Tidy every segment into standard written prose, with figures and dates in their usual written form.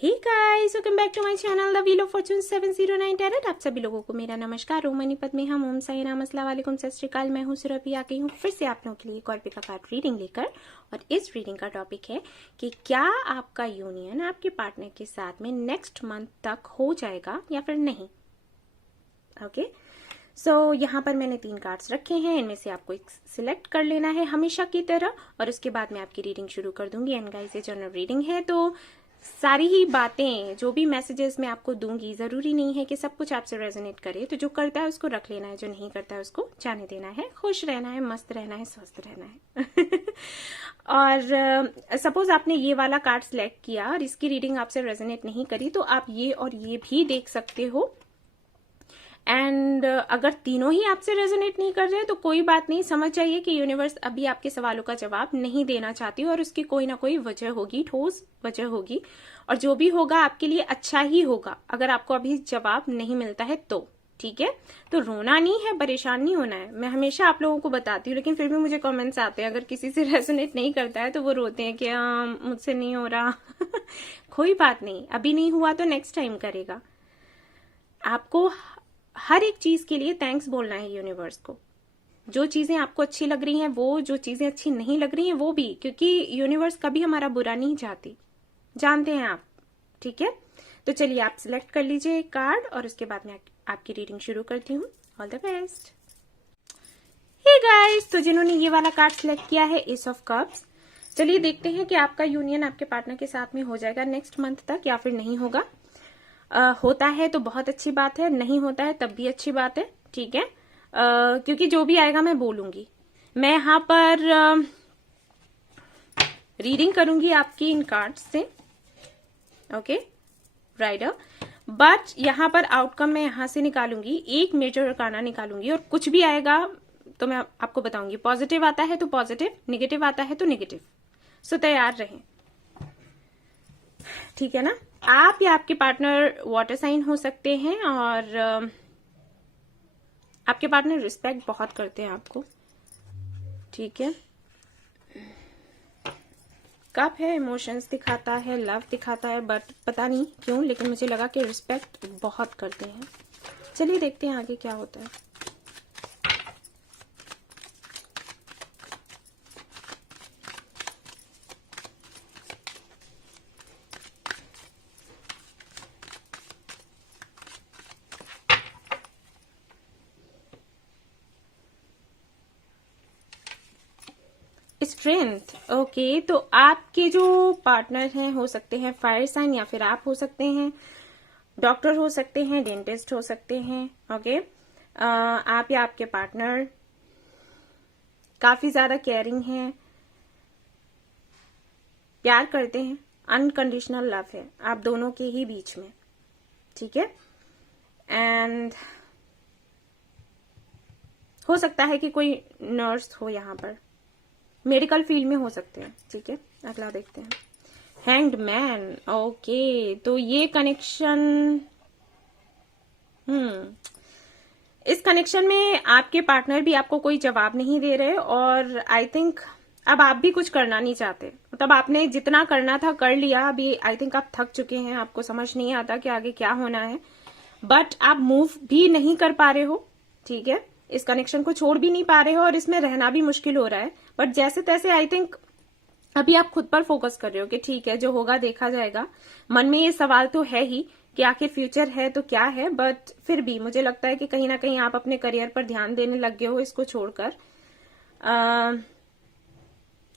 Hey guys, welcome back to my channel the wheel of fortune 709 tarot. आप सभी लोगों को मेरा नमस्कार। ओम मनीपत में हम ओम साई राम अस्सलाम वालेकुम सत श्री अकाल। मैं हूं सुरभि, आ गई हूं फिर से आप लोगों के लिए एक और पिक कार्ड रीडिंग लेकर। और इस रीडिंग का टॉपिक है कि क्या आपका यूनियन आपके पार्टनर के साथ में नेक्स्ट मंथ तक हो जाएगा या फिर नहीं। ओके सो यहाँ पर मैंने 3 कार्ड्स रखे हैं, इनमें से आपको एक सिलेक्ट कर लेना है हमेशा की तरह, और उसके बाद मैं आपकी रीडिंग शुरू कर दूंगी। एंड गाइस, ये जनरल रीडिंग है तो सारी ही बातें जो भी मैसेजेस मैं आपको दूंगी, जरूरी नहीं है कि सब कुछ आपसे रेजोनेट करे। तो जो करता है उसको रख लेना है, जो नहीं करता है उसको जाने देना है। खुश रहना है, मस्त रहना है, स्वस्थ रहना है। और सपोज आपने ये वाला कार्ड सिलेक्ट किया और इसकी रीडिंग आपसे रेजोनेट नहीं करी, तो आप ये और ये भी देख सकते हो। एंड अगर तीनों ही आपसे रेजोनेट नहीं कर रहे तो कोई बात नहीं, समझ जाइए कि यूनिवर्स अभी आपके सवालों का जवाब नहीं देना चाहती और उसकी कोई ना कोई वजह होगी, ठोस वजह होगी, और जो भी होगा आपके लिए अच्छा ही होगा। अगर आपको अभी जवाब नहीं मिलता है तो ठीक है, तो रोना नहीं है, परेशान नहीं होना है। मैं हमेशा आप लोगों को बताती हूँ, लेकिन फिर भी मुझे कमेंट्स आते हैं, अगर किसी से रेजोनेट नहीं करता है तो वो रोते हैं कि मुझसे नहीं हो रहा। कोई बात नहीं, अभी नहीं हुआ तो नेक्स्ट टाइम करेगा। आपको हर एक चीज के लिए थैंक्स बोलना है यूनिवर्स को। जो चीजें आपको अच्छी लग रही हैं वो, जो चीजें अच्छी नहीं लग रही हैं वो भी, क्योंकि यूनिवर्स कभी हमारा बुरा नहीं चाहती, जानते हैं आप। ठीक है, तो चलिए आप सिलेक्ट कर लीजिए एक कार्ड और उसके बाद मैं आपकी रीडिंग शुरू करती हूँ। All the best. Hey guys, तो जिन्होंने ये वाला कार्ड सिलेक्ट किया है, एस ऑफ कप्स, चलिए देखते हैं कि आपका यूनियन आपके पार्टनर के साथ में हो जाएगा नेक्स्ट मंथ तक या फिर नहीं होगा। होता है तो बहुत अच्छी बात है, नहीं होता है तब भी अच्छी बात है। ठीक है, क्योंकि जो भी आएगा मैं बोलूंगी। मैं यहाँ पर रीडिंग करूंगी आपकी इन कार्ड्स से। ओके राइडर, बट यहाँ पर आउटकम मैं यहाँ से निकालूंगी, एक मेजर अरकाना निकालूंगी, और कुछ भी आएगा तो मैं आपको बताऊंगी। पॉजिटिव आता है तो पॉजिटिव, नेगेटिव आता है तो नेगेटिव। सो तैयार रहें, ठीक है ना। आप या आपके पार्टनर वाटर साइन हो सकते हैं, और आपके पार्टनर रिस्पेक्ट बहुत करते हैं आपको। ठीक है, कप है, इमोशंस दिखाता है, लव दिखाता है, बट पता नहीं क्यों, लेकिन मुझे लगा कि रिस्पेक्ट बहुत करते हैं। चलिए देखते हैं आगे क्या होता है। स्ट्रेंथ, ओके, तो आपके जो पार्टनर हैं हो सकते हैं फायर साइन, या फिर आप हो सकते हैं, डॉक्टर हो सकते हैं, डेंटिस्ट हो सकते हैं। ओके, आप या आपके पार्टनर काफी ज्यादा केयरिंग हैं, प्यार करते हैं, अनकंडीशनल लव है आप दोनों के ही बीच में। ठीक है, एंड हो सकता है कि कोई नर्स हो, यहाँ पर मेडिकल फील्ड में हो सकते हैं। ठीक है, अगला देखते हैं। हैंग्ड मैन, ओके, तो ये कनेक्शन, इस कनेक्शन में आपके पार्टनर भी आपको कोई जवाब नहीं दे रहे, और आई थिंक अब आप भी कुछ करना नहीं चाहते। मतलब आपने जितना करना था कर लिया, अभी आई थिंक आप थक चुके हैं, आपको समझ नहीं आता कि आगे क्या होना है, बट आप मूव भी नहीं कर पा रहे हो। ठीक है, इस कनेक्शन को छोड़ भी नहीं पा रहे हो, और इसमें रहना भी मुश्किल हो रहा है, बट जैसे तैसे आई थिंक अभी आप खुद पर फोकस कर रहे हो कि ठीक है, जो होगा देखा जाएगा। मन में ये सवाल तो है ही कि आखिर फ्यूचर है तो क्या है, बट फिर भी मुझे लगता है कि कहीं ना कहीं आप अपने करियर पर ध्यान देने लग गए हो इसको छोड़कर।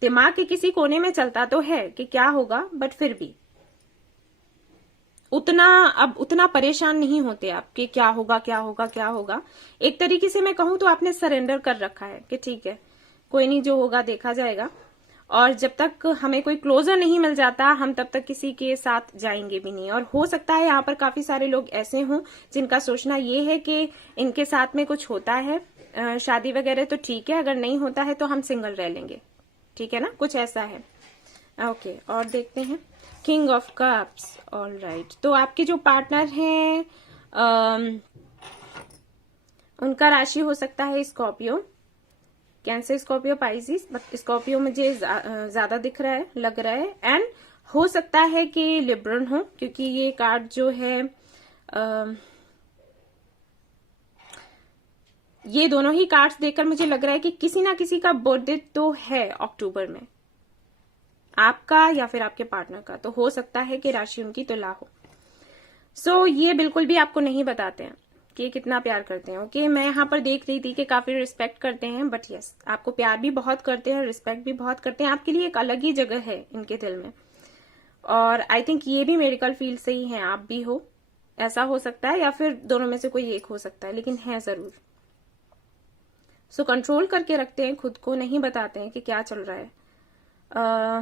दिमाग के किसी कोने में चलता तो है कि क्या होगा, बट फिर भी उतना परेशान नहीं होते आप कि क्या होगा क्या होगा क्या होगा। एक तरीके से मैं कहूं तो आपने सरेंडर कर रखा है कि ठीक है, कोई नहीं, जो होगा देखा जाएगा। और जब तक हमें कोई क्लोजर नहीं मिल जाता, हम तब तक किसी के साथ जाएंगे भी नहीं। और हो सकता है यहाँ पर काफी सारे लोग ऐसे हों जिनका सोचना ये है कि इनके साथ में कुछ होता है, शादी वगैरह तो ठीक है, अगर नहीं होता है तो हम सिंगल रह लेंगे। ठीक है ना, कुछ ऐसा है। ओके, और देखते हैं king of cups. All right, तो आपके जो पार्टनर हैं उनका राशि हो सकता है Scorpio, cancer, Scorpio, Pisces, but Scorpio मुझे ज्यादा दिख रहा है, लग रहा है। एंड हो सकता है कि लिब्रन हो, क्योंकि ये कार्ड जो है ये दोनों ही कार्ड्स देखकर मुझे लग रहा है कि किसी ना किसी का बर्थडे तो है अक्टूबर में, आपका या फिर आपके पार्टनर का। तो हो सकता है कि राशि उनकी तुला हो। सो ये बिल्कुल भी आपको नहीं बताते हैं कि कितना प्यार करते हैं। ओके, मैं यहाँ पर देख रही थी कि काफी रिस्पेक्ट करते हैं, बट यस आपको प्यार भी बहुत करते हैं, रिस्पेक्ट भी बहुत करते हैं। आपके लिए एक अलग ही जगह है इनके दिल में, और आई थिंक ये भी मेडिकल फील्ड से ही है, आप भी हो, ऐसा हो सकता है, या फिर दोनों में से कोई एक हो सकता है, लेकिन है जरूर। सो कंट्रोल करके रखते हैं खुद को, नहीं बताते हैं कि क्या चल रहा है।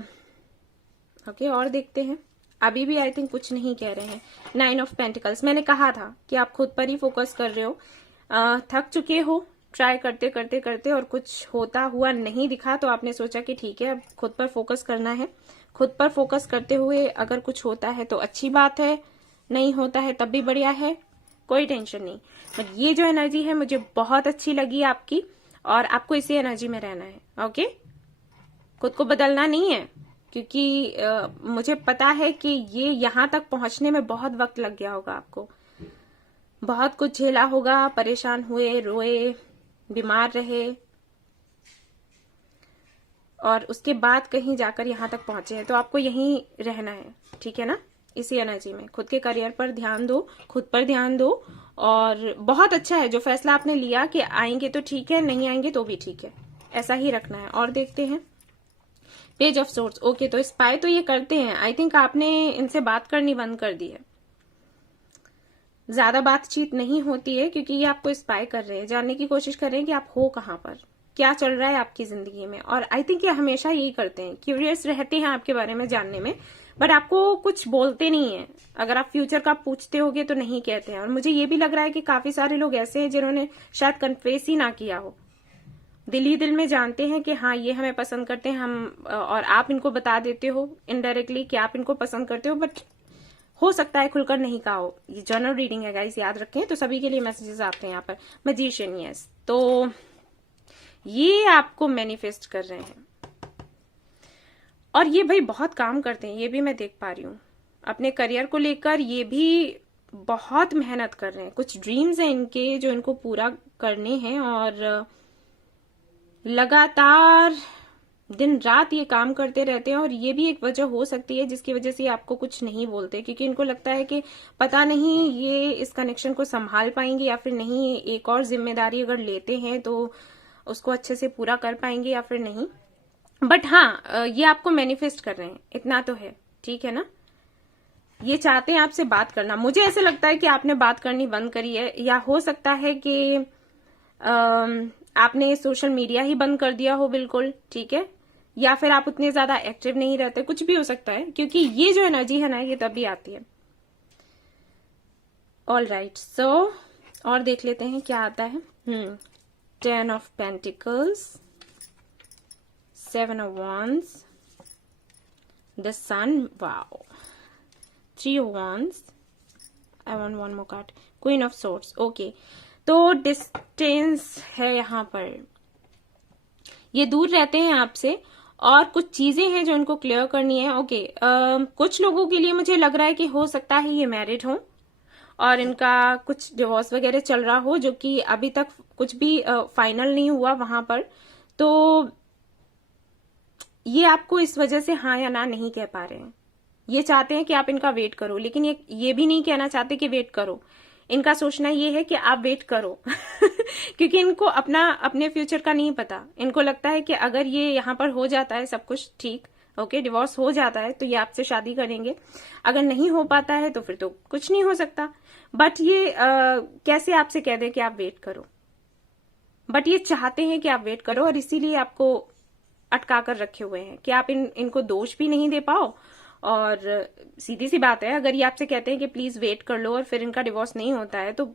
ओके, और देखते हैं। अभी भी आई थिंक कुछ नहीं कह रहे हैं। 9 ऑफ पेंटिकल्स, मैंने कहा था कि आप खुद पर ही फोकस कर रहे हो, थक चुके हो ट्राई करते करते करते, और कुछ होता हुआ नहीं दिखा, तो आपने सोचा कि ठीक है अब खुद पर फोकस करना है। खुद पर फोकस करते हुए अगर कुछ होता है तो अच्छी बात है, नहीं होता है तब भी बढ़िया है, कोई टेंशन नहीं। बट ये जो एनर्जी है मुझे बहुत अच्छी लगी आपकी, और आपको इसी एनर्जी में रहना है। ओके, खुद को बदलना नहीं है, क्योंकि मुझे पता है कि ये यहां तक पहुंचने में बहुत वक्त लग गया होगा आपको, बहुत कुछ झेला होगा, परेशान हुए, रोए, बीमार रहे, और उसके बाद कहीं जाकर यहां तक पहुंचे हैं। तो आपको यहीं रहना है, ठीक है ना, इसी एनर्जी में। खुद के करियर पर ध्यान दो, खुद पर ध्यान दो, और बहुत अच्छा है जो फैसला आपने लिया कि आएंगे तो ठीक है, नहीं आएंगे तो भी ठीक है, ऐसा ही रखना है। और देखते हैं पेज ऑफ सोर्स। ओके, तो स्पाई तो ये करते हैं, आई थिंक आपने इनसे बात करनी बंद कर दी है, ज्यादा बातचीत नहीं होती है, क्योंकि ये आपको स्पाई कर रहे हैं, जानने की कोशिश कर रहे हैं कि आप हो कहाँ पर, क्या चल रहा है आपकी जिंदगी में। और आई थिंक ये हमेशा यही करते हैं, क्यूरियस रहते हैं आपके बारे में जानने में, बट आपको कुछ बोलते नहीं है। अगर आप फ्यूचर का पूछते होगे तो नहीं कहते हैं। और मुझे ये भी लग रहा है कि काफी सारे लोग ऐसे हैं जिन्होंने शायद कन्फेस ही ना किया हो, दिल ही दिल में जानते हैं कि हाँ ये हमें पसंद करते हैं, हम, और आप इनको बता देते हो इनडायरेक्टली कि आप इनको पसंद करते हो, बट हो सकता है खुलकर नहीं कहा हो। ये जनरल रीडिंग है गाइस, याद रखें, तो सभी के लिए मैसेजेस आते हैं यहाँ पर। मैजिशियन, यस, तो ये आपको मैनिफेस्ट कर रहे हैं, और ये भाई बहुत काम करते हैं, ये भी मैं देख पा रही हूँ अपने करियर को लेकर। ये भी बहुत मेहनत कर रहे हैं, कुछ ड्रीम्स हैं इनके जो इनको पूरा करने हैं, और लगातार दिन रात ये काम करते रहते हैं। और ये भी एक वजह हो सकती है जिसकी वजह से आपको कुछ नहीं बोलते, क्योंकि इनको लगता है कि पता नहीं ये इस कनेक्शन को संभाल पाएंगे या फिर नहीं, एक और जिम्मेदारी अगर लेते हैं तो उसको अच्छे से पूरा कर पाएंगे या फिर नहीं। बट हाँ, ये आपको मैनिफेस्ट कर रहे हैं, इतना तो है, ठीक है ना। ये चाहते हैं आपसे बात करना। मुझे ऐसे लगता है कि आपने बात करनी बंद करी है, या हो सकता है कि आपने सोशल मीडिया ही बंद कर दिया हो बिल्कुल, ठीक है, या फिर आप उतने ज्यादा एक्टिव नहीं रहते, कुछ भी हो सकता है, क्योंकि ये जो एनर्जी है ना ये तभी आती है। ऑल राइट, सो और देख लेते हैं क्या आता है। 10 of pentacles, 7 of wands, the sun, wow, 3 of wands, I want one more card, queen of swords। Okay, तो डिस्टेंस है यहाँ पर, ये दूर रहते हैं आपसे, और कुछ चीजें हैं जो इनको क्लियर करनी है। ओके, कुछ लोगों के लिए मुझे लग रहा है कि हो सकता है ये मैरिड हो, और इनका कुछ डिवोर्स वगैरह चल रहा हो, जो कि अभी तक कुछ भी फाइनल नहीं हुआ वहां पर। तो ये आपको इस वजह से हाँ या ना नहीं कह पा रहे हैं। ये चाहते हैं कि आप इनका वेट करो, लेकिन ये भी नहीं कहना चाहते कि वेट करो। इनका सोचना ये है कि आप वेट करो क्योंकि इनको अपने फ्यूचर का नहीं पता। इनको लगता है कि अगर ये यहाँ पर हो जाता है सब कुछ ठीक, ओके, डिवोर्स हो जाता है, तो ये आपसे शादी करेंगे। अगर नहीं हो पाता है तो फिर तो कुछ नहीं हो सकता। बट ये कैसे आपसे कह दें कि आप वेट करो, बट ये चाहते हैं कि आप वेट करो, और इसीलिए आपको अटका कर रखे हुए हैं कि आप इनको दोष भी नहीं दे पाओ। और सीधी सी बात है, अगर ये आपसे कहते हैं कि प्लीज वेट कर लो और फिर इनका डिवोर्स नहीं होता है, तो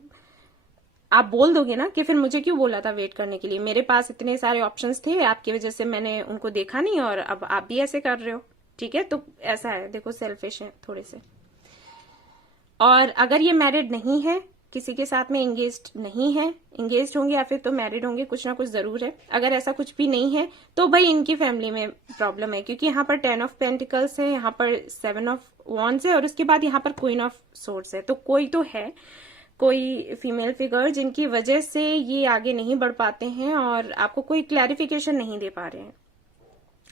आप बोल दोगे ना कि फिर मुझे क्यों बोला था वेट करने के लिए, मेरे पास इतने सारे ऑप्शंस थे, आपकी वजह से मैंने उनको देखा नहीं, और अब आप भी ऐसे कर रहे हो, ठीक है। तो ऐसा है, देखो, सेल्फिश है थोड़े से। और अगर ये मैरिड नहीं है किसी के साथ में एंगेज्ड नहीं है, एंगेज्ड होंगे या फिर तो मैरिड होंगे, कुछ ना कुछ जरूर है। अगर ऐसा कुछ भी नहीं है तो भाई इनकी फैमिली में प्रॉब्लम है, क्योंकि यहाँ पर 10 ऑफ पेंटिकल्स है, यहाँ पर 7 ऑफ वॉन्ड्स है और उसके बाद यहाँ पर क्वीन ऑफ सोर्ड्स है। तो कोई तो है, कोई फीमेल फिगर जिनकी वजह से ये आगे नहीं बढ़ पाते हैं और आपको कोई क्लैरिफिकेशन नहीं दे पा रहे हैं।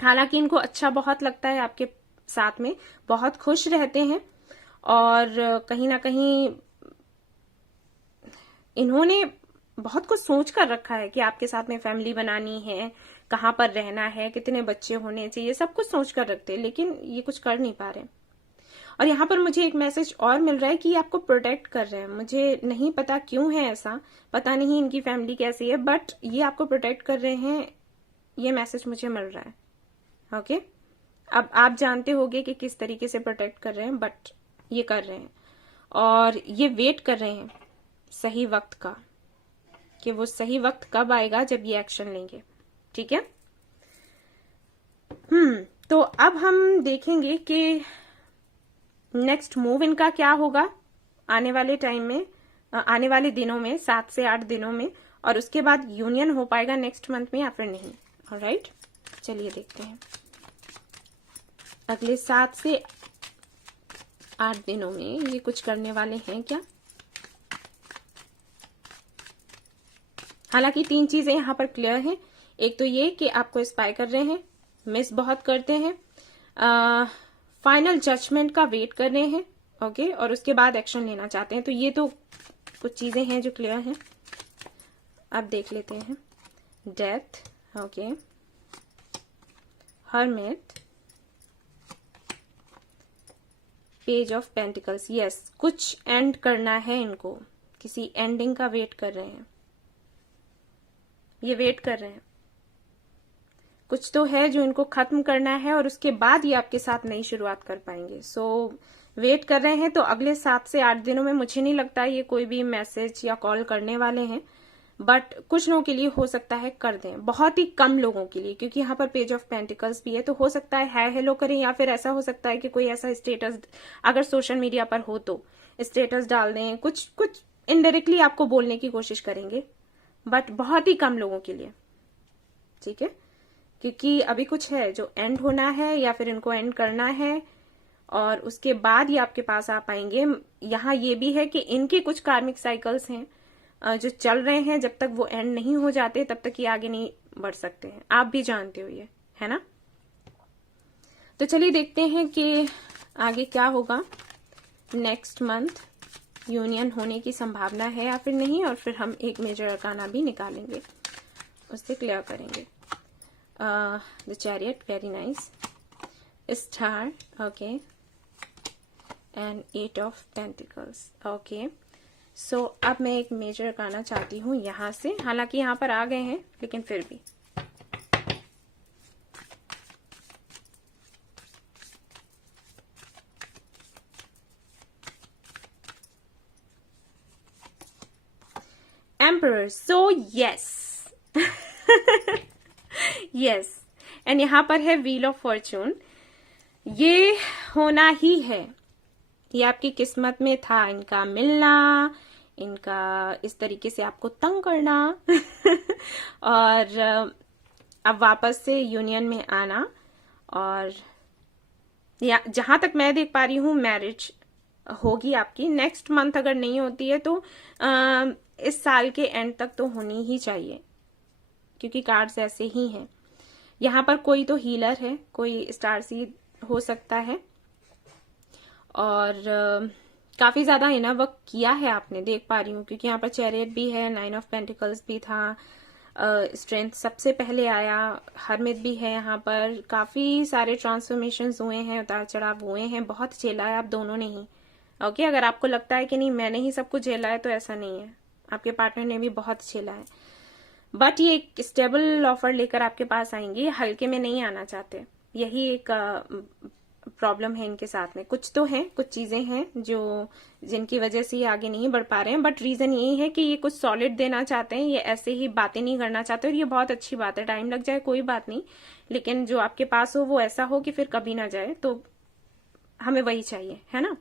हालांकि इनको अच्छा बहुत लगता है आपके साथ में, बहुत खुश रहते हैं और कहीं ना कहीं इन्होंने बहुत कुछ सोच कर रखा है कि आपके साथ में फैमिली बनानी है, कहाँ पर रहना है, कितने बच्चे होने चाहिए, सब कुछ सोच कर रखते हैं, लेकिन ये कुछ कर नहीं पा रहे। और यहाँ पर मुझे एक मैसेज और मिल रहा है कि ये आपको प्रोटेक्ट कर रहे हैं। मुझे नहीं पता क्यों है ऐसा, पता नहीं इनकी फैमिली कैसी है, बट ये आपको प्रोटेक्ट कर रहे हैं, ये मैसेज मुझे मिल रहा है। ओके, अब आप जानते होंगे कि किस तरीके से प्रोटेक्ट कर रहे हैं, बट ये कर रहे हैं और ये वेट कर रहे हैं सही वक्त का, कि वो सही वक्त कब आएगा जब ये एक्शन लेंगे। ठीक है, तो अब हम देखेंगे कि नेक्स्ट मूव इनका क्या होगा आने वाले टाइम में, आने वाले दिनों में, 7 से 8 दिनों में, और उसके बाद यूनियन हो पाएगा नेक्स्ट मंथ में या फिर नहीं। ऑलराइट, चलिए देखते हैं अगले 7 से 8 दिनों में ये कुछ करने वाले हैं क्या। हालांकि 3 चीजें यहां पर क्लियर हैं। एक तो ये कि आपको स्पाई कर रहे हैं, मिस बहुत करते हैं, फाइनल जजमेंट का वेट कर रहे हैं, ओके, और उसके बाद एक्शन लेना चाहते हैं। तो ये तो कुछ चीजें हैं जो क्लियर हैं। अब देख लेते हैं death, okay, hermit, page of pentacles. Yes, कुछ एंड करना है इनको, किसी एंडिंग का वेट कर रहे हैं, ये वेट कर रहे हैं, कुछ तो है जो इनको खत्म करना है और उसके बाद ये आपके साथ नई शुरुआत कर पाएंगे। सो वेट कर रहे हैं। तो अगले 7 से 8 दिनों में मुझे नहीं लगता ये कोई भी मैसेज या कॉल करने वाले हैं, बट कुछ लोगों के लिए हो सकता है कर दें, बहुत ही कम लोगों के लिए, क्योंकि यहाँ पर पेज ऑफ पेंटिकल्स भी है। तो हो सकता है हाय हेलो करें, या फिर ऐसा हो सकता है कि कोई ऐसा स्टेटस, अगर सोशल मीडिया पर हो तो स्टेटस डाल दें, कुछ कुछ इनडायरेक्टली आपको बोलने की कोशिश करेंगे, बट बहुत ही कम लोगों के लिए। ठीक है, क्योंकि अभी कुछ है जो एंड होना है या फिर इनको एंड करना है और उसके बाद ये आपके पास आ पाएंगे। यहाँ ये भी है कि इनके कुछ कार्मिक साइकिल्स हैं जो चल रहे हैं, जब तक वो एंड नहीं हो जाते तब तक ये आगे नहीं बढ़ सकते हैं। आप भी जानते हो ये, है ना। तो चलिए देखते हैं कि आगे क्या होगा। नेक्स्ट मंथ यूनियन होने की संभावना है या फिर नहीं, और फिर हम एक मेजर अरकाना भी निकालेंगे, उससे क्लियर करेंगे। The chariot, very nice, star, okay, and 8 of pentacles, okay. So अब मैं एक मेजर अरकाना चाहती हूँ यहां से, हालांकि यहां पर आ गए हैं लेकिन फिर भी। Emperor, so yes, yes, and यहां पर है व्हील ऑफ फॉर्चून। ये होना ही है, ये आपकी किस्मत में था, इनका मिलना, इनका इस तरीके से आपको तंग करना और अब वापस से यूनियन में आना। और या जहां तक मैं देख पा रही हूं मैरिज होगी आपकी नेक्स्ट मंथ, अगर नहीं होती है तो इस साल के एंड तक तो होनी ही चाहिए, क्योंकि कार्ड्स ऐसे ही हैं। यहाँ पर कोई तो हीलर है, कोई स्टार सीड हो सकता है, और काफी ज्यादा इनर वर्क किया है आपने, देख पा रही हूँ, क्योंकि यहाँ पर चैरियट भी है, 9 ऑफ पेंटिकल्स भी था, स्ट्रेंथ सबसे पहले आया, हरमित भी है। यहाँ पर काफी सारे ट्रांसफॉर्मेशंस हुए हैं, उतार चढ़ाव हुए हैं, बहुत झेला है आप दोनों ने ही। ओके, अगर आपको लगता है कि नहीं मैंने ही सब कुछ झेला है तो ऐसा नहीं है, आपके पार्टनर ने भी बहुत झेला है। बट ये एक स्टेबल ऑफर लेकर आपके पास आएंगे, हल्के में नहीं आना चाहते, यही एक प्रॉब्लम है इनके साथ में। कुछ तो है, कुछ चीजें हैं जो जिनकी वजह से ये आगे नहीं बढ़ पा रहे हैं, बट रीजन यही है कि ये कुछ सॉलिड देना चाहते हैं, ये ऐसे ही बातें नहीं करना चाहते। और ये बहुत अच्छी बात है, टाइम लग जाए कोई बात नहीं, लेकिन जो आपके पास हो वो ऐसा हो कि फिर कभी ना जाए, तो हमें वही चाहिए, है ना।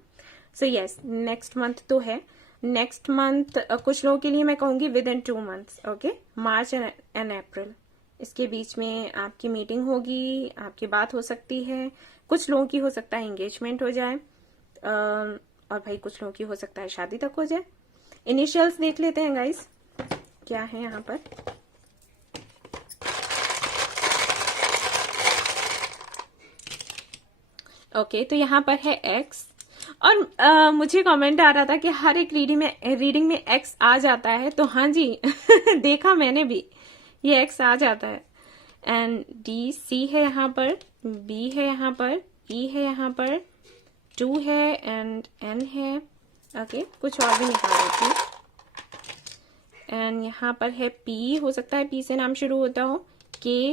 सो यस, नेक्स्ट मंथ तो है, नेक्स्ट मंथ, कुछ लोगों के लिए मैं कहूंगी with in 2 months, okay, March and April, इसके बीच में आपकी मीटिंग होगी, आपकी बात हो सकती है। कुछ लोगों की हो सकता है एंगेजमेंट हो जाए, और भाई कुछ लोगों की हो सकता है शादी तक हो जाए। इनिशियल्स देख लेते हैं गाइस, क्या है यहाँ पर। ओके, तो यहाँ पर है एक्स, और मुझे कमेंट आ रहा था कि हर एक रीडिंग में एक्स आ जाता है, तो हाँ जी देखा मैंने भी, ये एक्स आ जाता है। एंड डी, सी है यहाँ पर, बी है यहाँ पर, ई है यहाँ पर, 2 है एंड एन है। ओके, कुछ और भी निकाल देती हूँ। एंड यहाँ पर है पी, हो सकता है पी से नाम शुरू होता हो, के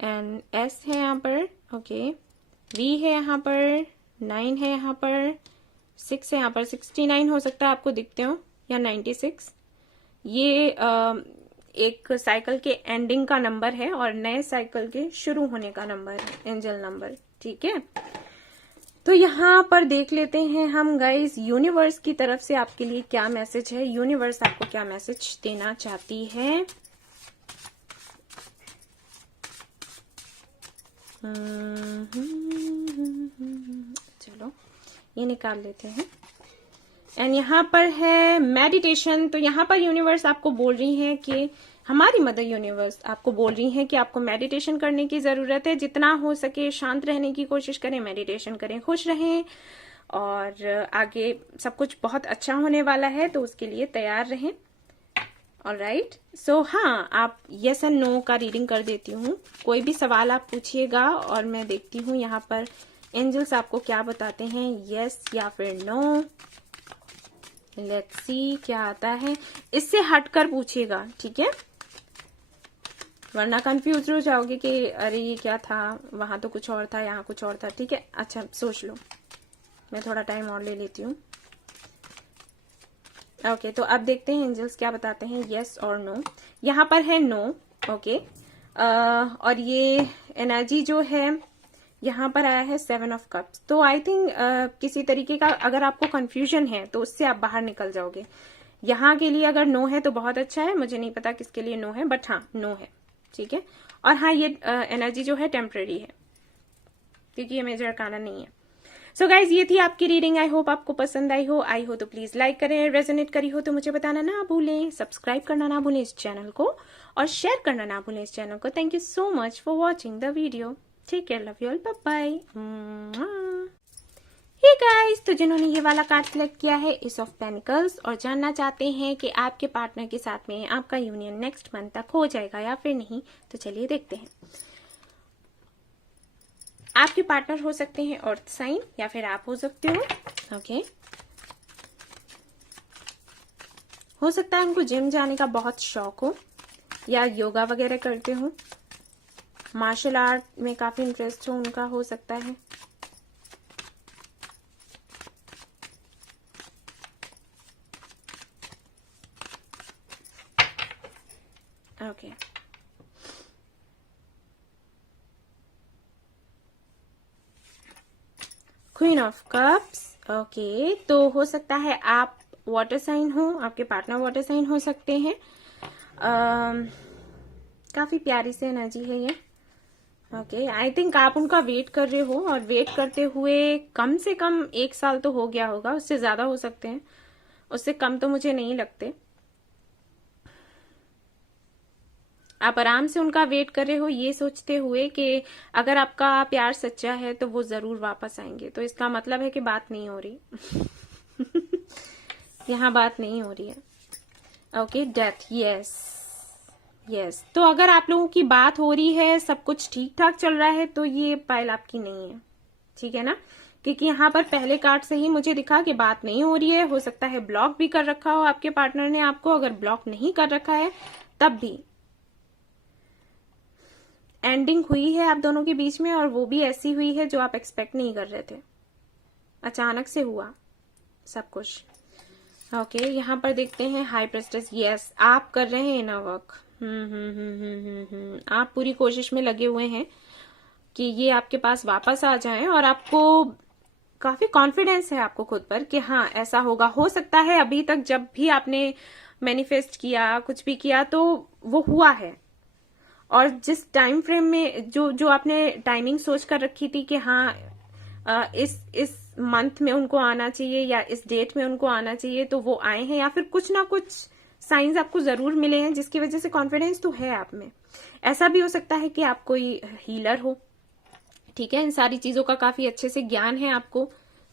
एंड एस है यहाँ पर, ओके, वी है यहाँ पर, 9 है यहाँ पर, 6 है यहाँ पर, 69 हो सकता है आपको दिखते हो, या 96। ये एक साइकिल के एंडिंग का नंबर है और नए साइकिल के शुरू होने का नंबर है, एंजल नंबर, ठीक है। तो यहाँ पर देख लेते हैं हम गाइस, यूनिवर्स की तरफ से आपके लिए क्या मैसेज है, यूनिवर्स आपको क्या मैसेज देना चाहती है। चलो ये निकाल लेते हैं। एंड यहाँ पर है मेडिटेशन, तो यहाँ पर यूनिवर्स आपको बोल रही है कि हमारी मदर यूनिवर्स आपको बोल रही है कि आपको मेडिटेशन करने की जरूरत है। जितना हो सके शांत रहने की कोशिश करें, मेडिटेशन करें, खुश रहें, और आगे सब कुछ बहुत अच्छा होने वाला है, तो उसके लिए तैयार रहें। ऑलराइट, सो हाँ, आप यस एंड नो का रीडिंग कर देती हूँ। कोई भी सवाल आप पूछिएगा और मैं देखती हूँ यहाँ पर एंजल्स आपको क्या बताते हैं, यस या फिर नो। लेट्स सी क्या आता है, इससे हटकर पूछिएगा, ठीक है, वरना कंफ्यूज हो जाओगे कि अरे ये क्या था, वहां तो कुछ और था, यहाँ कुछ और था, ठीक है। अच्छा सोच लो, मैं थोड़ा टाइम और ले लेती हूँ। ओके, तो अब देखते हैं एंजल्स क्या बताते हैं, यस और नो। यहाँ पर है नो, ओके, और ये एनर्जी जो है यहाँ पर आया है 7 ऑफ कप्स। तो आई थिंक किसी तरीके का अगर आपको कंफ्यूजन है तो उससे आप बाहर निकल जाओगे। यहाँ के लिए अगर नो है तो बहुत अच्छा है, मुझे नहीं पता किसके लिए नो है, बट हाँ नो है, ठीक है। और हाँ, ये एनर्जी जो है टेम्पररी है, क्योंकि ये मेजर अरकाना नहीं है। सो गाइज, ये थी आपकी रीडिंग। आई होप आपको पसंद आई हो तो प्लीज लाइक करें, रेजोनेट करी हो तो मुझे बताना ना भूलें, सब्सक्राइब करना ना भूलें इस चैनल को, और शेयर करना ना भूलें इस चैनल को। Thank you so much for watching the video. Take care, love you all, bye bye. Hey guys, तो जिन्होंने ये वाला कार्ड सिलेक्ट किया है, एस ऑफ पेनिकल्स, और जानना चाहते हैं कि आपके पार्टनर के साथ में आपका यूनियन नेक्स्ट मंथ तक हो जाएगा या फिर नहीं, तो चलिए देखते हैं। आपके पार्टनर हो सकते हैं अर्थ साइन, या फिर आप हो सकते हो, ओके। हो सकता है उनको जिम जाने का बहुत शौक हो, या योगा वगैरह करते हो, मार्शल आर्ट में काफी इंटरेस्ट हो उनका, हो सकता है। Okay, queen of cups, okay. तो हो सकता है आप वाटर साइन हो, आपके पार्टनर वाटर साइन हो सकते हैं। काफी प्यारी सी एनर्जी है ये, ओके। आई थिंक आप उनका वेट कर रहे हो, और वेट करते हुए कम से कम 1 साल तो हो गया होगा, उससे ज्यादा हो सकते हैं, उससे कम तो मुझे नहीं लगते। आप आराम से उनका वेट कर रहे हो, ये सोचते हुए कि अगर आपका प्यार सच्चा है तो वो जरूर वापस आएंगे। तो इसका मतलब है कि बात नहीं हो रही यहाँ बात नहीं हो रही है, ओके। Death, yes yes. तो अगर आप लोगों की बात हो रही है, सब कुछ ठीक ठाक चल रहा है, तो ये पाइल आपकी नहीं है, ठीक है ना, क्योंकि यहाँ पर पहले कार्ड से ही मुझे दिखा कि बात नहीं हो रही है। हो सकता है ब्लॉक भी कर रखा हो आपके पार्टनर ने आपको, अगर ब्लॉक नहीं कर रखा है तब भी एंडिंग हुई है आप दोनों के बीच में, और वो भी ऐसी हुई है जो आप एक्सपेक्ट नहीं कर रहे थे, अचानक से हुआ सब कुछ, ओके। यहाँ पर देखते हैं हाई प्रेस्टेस, यस, आप कर रहे हैं इनर वर्क। आप पूरी कोशिश में लगे हुए हैं कि ये आपके पास वापस आ जाएं, और आपको काफी कॉन्फिडेंस है आपको खुद पर कि हाँ ऐसा होगा। हो सकता है अभी तक जब भी आपने मैनिफेस्ट किया, कुछ भी किया, तो वो हुआ है, और जिस टाइम फ्रेम में जो जो आपने टाइमिंग सोच कर रखी थी कि हाँ इस मंथ में उनको आना चाहिए या इस डेट में उनको आना चाहिए, तो वो आए हैं, या फिर कुछ ना कुछ साइंस आपको जरूर मिले हैं जिसकी वजह से कॉन्फिडेंस तो है आप में। ऐसा भी हो सकता है कि आप कोई हीलर हो, ठीक है, इन सारी चीजों का काफी अच्छे से ज्ञान है आपको,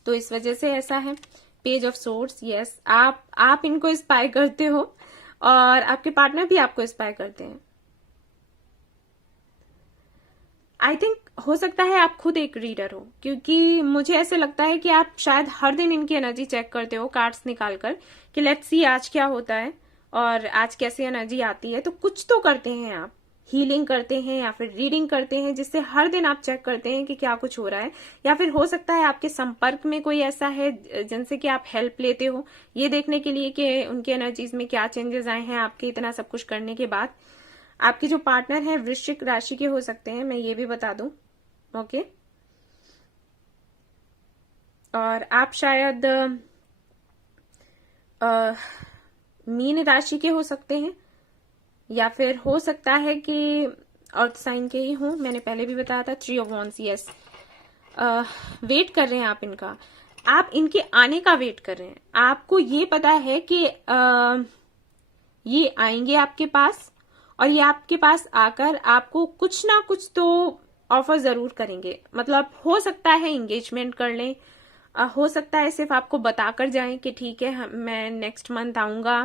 तो इस वजह से ऐसा है। पेज ऑफ सोर्ड्स, यस, आप इनको इंस्पायर करते हो और आपके पार्टनर भी आपको इंस्पायर करते हैं। आई थिंक हो सकता है आप खुद एक रीडर हो, क्योंकि मुझे ऐसे लगता है कि आप शायद हर दिन इनकी एनर्जी चेक करते हो कार्ड्स निकालकर कि लेट्स सी आज क्या होता है और आज कैसी एनर्जी आती है। तो कुछ तो करते हैं आप, हीलिंग करते हैं या फिर रीडिंग करते हैं, जिससे हर दिन आप चेक करते हैं कि क्या कुछ हो रहा है। या फिर हो सकता है आपके संपर्क में कोई ऐसा है जिनसे कि आप हेल्प लेते हो, ये देखने के लिए कि उनकी एनर्जीज में क्या चेंजेस आए हैं आपके इतना सब कुछ करने के बाद। आपके जो पार्टनर है वृश्चिक राशि के हो सकते हैं, मैं ये भी बता दूं, ओके। और आप शायद मीन राशि के हो सकते हैं, या फिर हो सकता है कि अर्थ साइन के ही हों, मैंने पहले भी बताया था। 3 ऑफ वॉन्ड्स, यस, वेट कर रहे हैं आप इनका, आप इनके आने का वेट कर रहे हैं। आपको ये पता है कि ये आएंगे आपके पास, और ये आपके पास आकर आपको कुछ ना कुछ तो ऑफर जरूर करेंगे। मतलब हो सकता है एंगेजमेंट कर लें, हो सकता है सिर्फ आपको बताकर जाएं कि ठीक है मैं नेक्स्ट मंथ आऊंगा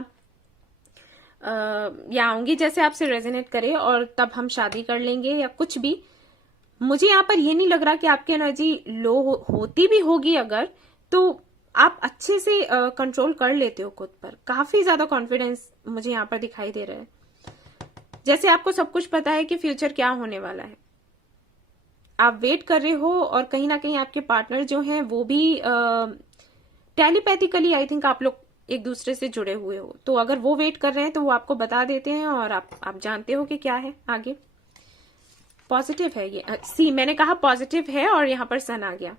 या आऊंगी, जैसे आपसे रेजोनेट करे, और तब हम शादी कर लेंगे या कुछ भी। मुझे यहाँ पर ये नहीं लग रहा कि आपकी एनर्जी लो होती भी होगी अगर, तो आप अच्छे से कंट्रोल कर लेते हो खुद पर। काफी ज्यादा कॉन्फिडेंस मुझे यहाँ पर दिखाई दे रहा है, जैसे आपको सब कुछ पता है कि फ्यूचर क्या होने वाला है। आप वेट कर रहे हो, और कहीं ना कहीं आपके पार्टनर जो हैं वो भी टेलीपैथिकली आई थिंक आप लोग एक दूसरे से जुड़े हुए हो। तो अगर वो वेट कर रहे हैं तो वो आपको बता देते हैं, और आप जानते हो कि क्या है आगे। पॉजिटिव है ये, सी मैंने कहा पॉजिटिव है, और यहाँ पर सन आ गया।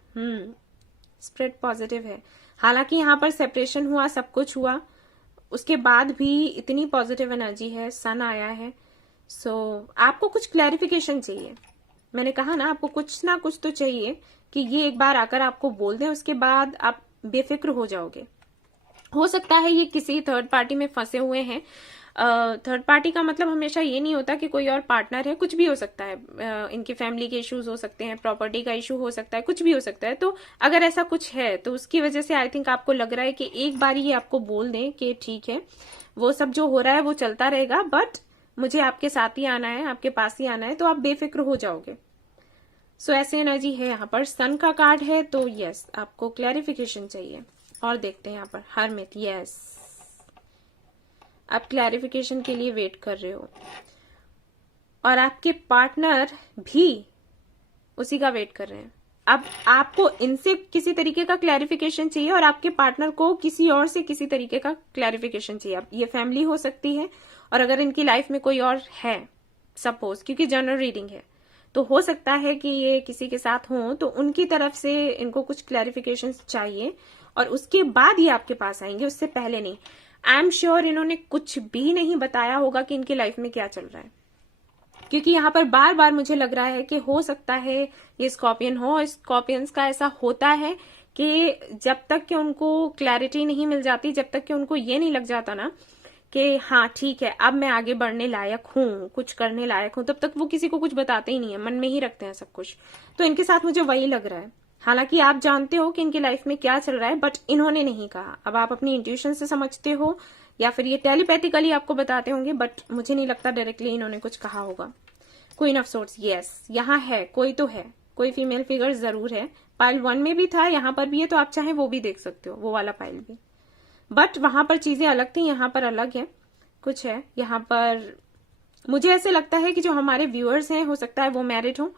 स्प्रेड पॉजिटिव है। हालांकि यहाँ पर सेपरेशन हुआ, सब कुछ हुआ, उसके बाद भी इतनी पॉजिटिव एनर्जी है, सन आया है। सो आपको कुछ क्लैरिफिकेशन चाहिए। मैंने कहा ना आपको कुछ ना कुछ तो चाहिए कि ये एक बार आकर आपको बोल दें, उसके बाद आप बेफिक्र हो जाओगे। हो सकता है ये किसी थर्ड पार्टी में फंसे हुए हैं। थर्ड पार्टी का मतलब हमेशा ये नहीं होता कि कोई और पार्टनर है, कुछ भी हो सकता है। इनकी फैमिली के इश्यूज हो सकते हैं, प्रॉपर्टी का इशू हो सकता है, कुछ भी हो सकता है। तो अगर ऐसा कुछ है तो उसकी वजह से आई थिंक आपको लग रहा है कि एक बार ये आपको बोल दें कि ठीक है वो सब जो हो रहा है वो चलता रहेगा, बट मुझे आपके साथ ही आना है, आपके पास ही आना है, तो आप बेफिक्र हो जाओगे। सो ऐसी एनर्जी है। यहाँ पर सन का कार्ड है, तो यस आपको क्लैरिफिकेशन चाहिए। और देखते हैं यहाँ पर हरमिट, यस आप क्लैरिफिकेशन के लिए वेट कर रहे हो, और आपके पार्टनर भी उसी का वेट कर रहे हैं। अब आपको इनसे किसी तरीके का क्लैरिफिकेशन चाहिए, और आपके पार्टनर को किसी और से किसी तरीके का क्लैरिफिकेशन चाहिए। अब ये फैमिली हो सकती है, और अगर इनकी लाइफ में कोई और है सपोज, क्योंकि जनरल रीडिंग है, तो हो सकता है कि ये किसी के साथ हो, तो उनकी तरफ से इनको कुछ क्लैरिफिकेशन चाहिए, और उसके बाद ये आपके पास आएंगे, उससे पहले नहीं। आई एम श्योर इन्होंने कुछ भी नहीं बताया होगा कि इनकी लाइफ में क्या चल रहा है, क्योंकि यहाँ पर बार बार मुझे लग रहा है कि हो सकता है ये स्कॉर्पियन हो। स्कॉर्पियंस का ऐसा होता है कि जब तक कि उनको क्लैरिटी नहीं मिल जाती, जब तक कि उनको ये नहीं लग जाता ना कि हाँ ठीक है अब मैं आगे बढ़ने लायक हूँ, कुछ करने लायक हूँ, तब तक वो किसी को कुछ बताते ही नहीं है, मन में ही रखते हैं सब कुछ। तो इनके साथ मुझे वही लग रहा है। हालांकि आप जानते हो कि इनकी लाइफ में क्या चल रहा है, बट इन्होंने नहीं कहा। अब आप अपनी इंट्यूशन से समझते हो, या फिर ये टेलीपैथिकली आपको बताते होंगे, बट मुझे नहीं लगता डायरेक्टली इन्होंने कुछ कहा होगा। क्वीन ऑफ सोर्ड्स, यस यहाँ है, कोई तो है, कोई फीमेल फिगर जरूर है। पाइल 1 में भी था, यहाँ पर भी है, तो आप चाहे वो भी देख सकते हो, वो वाला पाइल भी। बट वहां पर चीजें अलग थी, यहाँ पर अलग है, कुछ है यहाँ पर। मुझे ऐसे लगता है कि जो हमारे व्यूअर्स हैं हो सकता है वो मैरिड हो,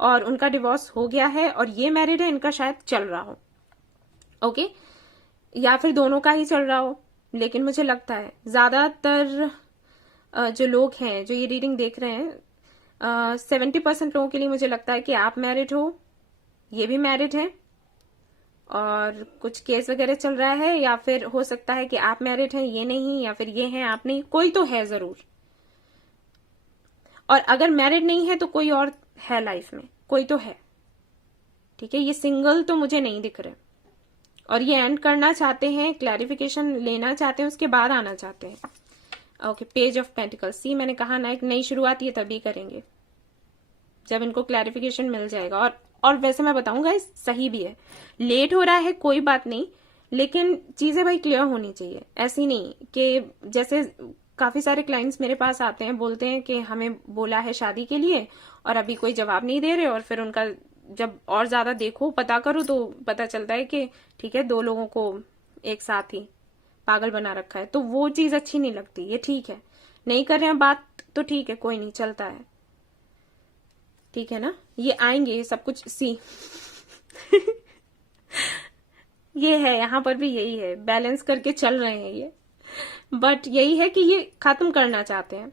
और उनका डिवोर्स हो गया है, और ये मैरिड है, इनका शायद चल रहा हो, ओके, या फिर दोनों का ही चल रहा हो। लेकिन मुझे लगता है ज्यादातर जो लोग हैं जो ये रीडिंग देख रहे हैं, 70% लोगों के लिए मुझे लगता है कि आप मैरिड हो, ये भी मैरिड है, और कुछ केस वगैरह चल रहा है, या फिर हो सकता है कि आप मैरिड हैं ये नहीं, या फिर ये हैं आप नहीं, कोई तो है जरूर। और अगर मैरिड नहीं है तो कोई और है लाइफ में, कोई तो है, ठीक है। ये सिंगल तो मुझे नहीं दिख रहे, और ये एंड करना चाहते हैं, क्लैरिफिकेशन लेना चाहते हैं, उसके बाद आना चाहते हैं। Okay, page of pentacles. See मैंने कहा ना, एक नई शुरुआत ये तभी करेंगे जब इनको क्लैरिफिकेशन मिल जाएगा। और वैसे मैं बताऊंगा सही भी है, लेट हो रहा है कोई बात नहीं, लेकिन चीजें भाई क्लियर होनी चाहिए। ऐसी नहीं कि जैसे काफी सारे क्लाइंट्स मेरे पास आते हैं, बोलते हैं कि हमें बोला है शादी के लिए और अभी कोई जवाब नहीं दे रहे, और फिर उनका जब और ज्यादा देखो पता करो तो पता चलता है कि ठीक है 2 लोगों को एक साथ ही पागल बना रखा है। तो वो चीज अच्छी नहीं लगती। ये ठीक है, नहीं कर रहे हैं बात तो ठीक है, कोई नहीं, चलता है, ठीक है ना। ये आएंगे, ये सब कुछ सी ये है, यहां पर भी यही है, बैलेंस करके चल रहे हैं ये। बट यही है कि ये खत्म करना चाहते हैं।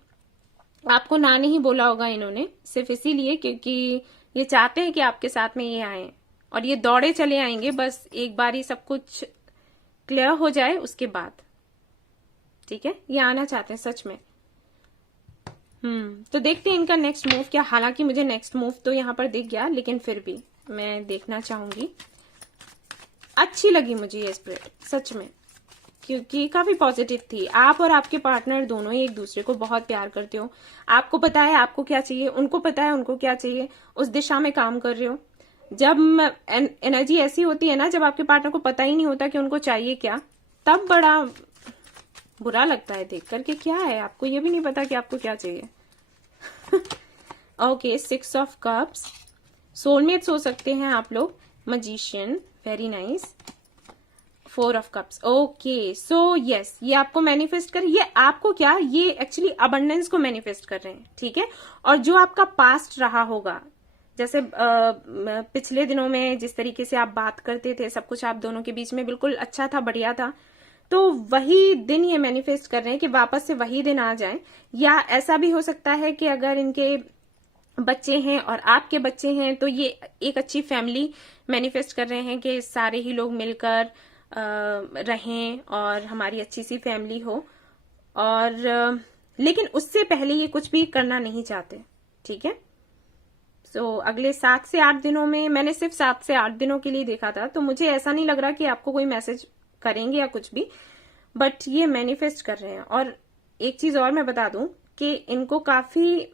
आपको ना नहीं बोला होगा इन्होंने सिर्फ इसीलिए क्योंकि ये चाहते हैं कि आपके साथ में ये आए, और ये दौड़े चले आएंगे, बस एक बार ही सब कुछ क्लियर हो जाए उसके बाद, ठीक है। ये आना चाहते हैं सच में। तो देखते हैं इनका नेक्स्ट मूव क्या। हालांकि मुझे नेक्स्ट मूव तो यहाँ पर दिख गया, लेकिन फिर भी मैं देखना चाहूंगी। अच्छी लगी मुझे ये स्प्रेड सच में, क्योंकि काफी पॉजिटिव थी। आप और आपके पार्टनर दोनों ही एक दूसरे को बहुत प्यार करते हो, आपको पता है आपको क्या चाहिए, उनको पता है उनको क्या चाहिए, उस दिशा में काम कर रहे हो। जब एनर्जी ऐसी होती है ना, जब आपके पार्टनर को पता ही नहीं होता कि उनको चाहिए क्या, तब बड़ा बुरा लगता है देख करके, क्या है आपको ये भी नहीं पता कि आपको क्या चाहिए। ओके, 6 ऑफ कप्स, सोलमेट्स हो सकते हैं आप लोग, magician, very nice, 4 of cups. Okay, so yes, ये आपको मैनिफेस्ट कर, ये आपको क्या, ये एक्चुअली अबंडेंस को मैनिफेस्ट कर रहे हैं, ठीक है। और जो आपका पास्ट रहा होगा, जैसे पिछले दिनों में जिस तरीके से आप बात करते थे, सब कुछ आप दोनों के बीच में बिल्कुल अच्छा था, बढ़िया था, तो वही दिन ये मैनिफेस्ट कर रहे हैं कि वापस से वही दिन आ जाए। या ऐसा भी हो सकता है कि अगर इनके बच्चे हैं और आपके बच्चे हैं, तो ये एक अच्छी फैमिली मैनिफेस्ट कर रहे हैं कि सारे ही लोग मिलकर रहें और हमारी अच्छी सी फैमिली हो। और लेकिन उससे पहले ये कुछ भी करना नहीं चाहते, ठीक है। सो अगले 7 से 8 दिनों में, मैंने सिर्फ 7 से 8 दिनों के लिए देखा था, तो मुझे ऐसा नहीं लग रहा कि आपको कोई मैसेज करेंगे या कुछ भी, बट ये मैनिफेस्ट कर रहे हैं। और एक चीज और मैं बता दूं कि इनको काफी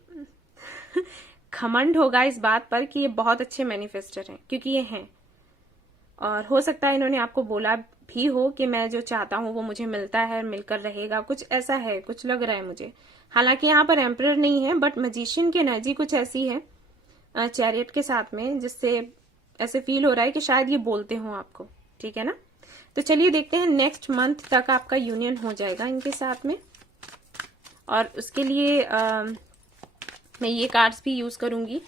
घमंड होगा इस बात पर कि ये बहुत अच्छे मैनिफेस्टर हैं, क्योंकि ये हैं। और हो सकता है इन्होंने आपको बोला भी हो कि मैं जो चाहता हूं वो मुझे मिलता है, मिलकर रहेगा, कुछ ऐसा है, कुछ लग रहा है मुझे। हालांकि यहाँ पर एम्परर नहीं है, बट मैजिशियन की एनर्जी कुछ ऐसी है चैरियट के साथ में, जिससे ऐसे फील हो रहा है कि शायद ये बोलते हो आपको, ठीक है ना। तो चलिए देखते हैं, नेक्स्ट मंथ तक आपका यूनियन हो जाएगा इनके साथ में। और उसके लिए मैं ये कार्ड्स भी यूज करूंगी।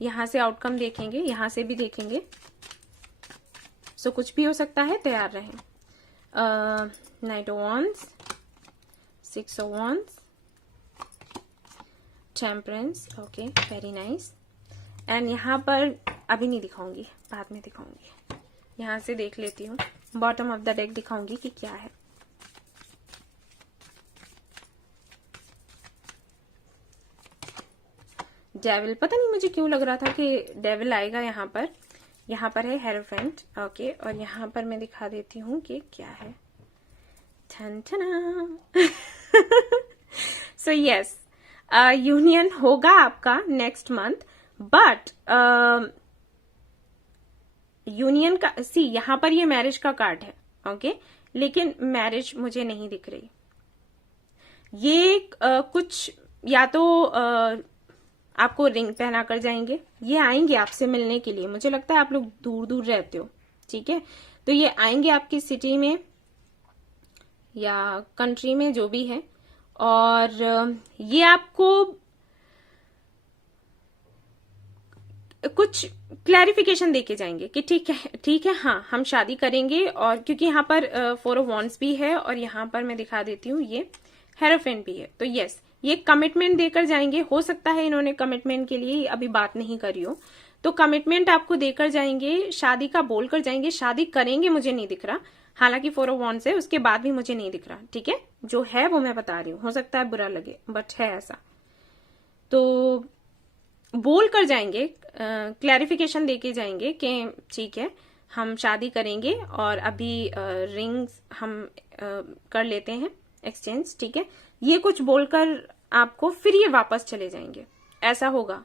यहां से आउटकम देखेंगे, यहां से भी देखेंगे। सो कुछ भी हो सकता है, तैयार रहें। Night of wands, 6 of wands, temperance, okay, very nice. And यहाँ पर अभी नहीं दिखाऊंगी, बाद में दिखाऊंगी। यहां से देख लेती हूँ, बॉटम ऑफ द डेक दिखाऊंगी कि क्या है। डेविल, पता नहीं मुझे क्यों लग रहा था कि डेविल आएगा यहाँ पर। यहाँ पर है हेरोफेंट, ओके। और यहाँ पर मैं दिखा देती हूँ कि क्या है। ठन ठना सो यस, यूनियन होगा आपका नेक्स्ट मंथ, बट यूनियन का सी यहाँ पर ये मैरिज का कार्ड है, ओके। लेकिन मैरिज मुझे नहीं दिख रही। ये कुछ या तो आपको रिंग पहना कर जाएंगे, ये आएंगे आपसे मिलने के लिए। मुझे लगता है आप लोग दूर दूर रहते हो, ठीक है। तो ये आएंगे आपकी सिटी में या कंट्री में, जो भी है, और ये आपको कुछ क्लैरिफिकेशन देके जाएंगे कि ठीक है, हाँ हम शादी करेंगे। और क्योंकि यहाँ पर 4 ऑफ वांड्स भी है और यहाँ पर मैं दिखा देती हूँ ये हेरोफेंट भी है, तो यस, ये कमिटमेंट देकर जाएंगे। हो सकता है इन्होंने कमिटमेंट के लिए अभी बात नहीं करी हो, तो कमिटमेंट आपको देकर जाएंगे, शादी का बोलकर जाएंगे, शादी करेंगे मुझे नहीं दिख रहा, हालांकि 4 ऑफ वांड्स है, उसके बाद भी मुझे नहीं दिख रहा, ठीक है, जो है वो मैं बता रही हूँ, हो सकता है बुरा लगे बट है ऐसा। तो बोल कर जाएंगे, क्लैरिफिकेशन देके जाएंगे कि ठीक है हम शादी करेंगे और अभी रिंग्स हम कर लेते हैं एक्सचेंज, ठीक है, ये कुछ बोलकर आपको फिर ये वापस चले जाएंगे, ऐसा होगा,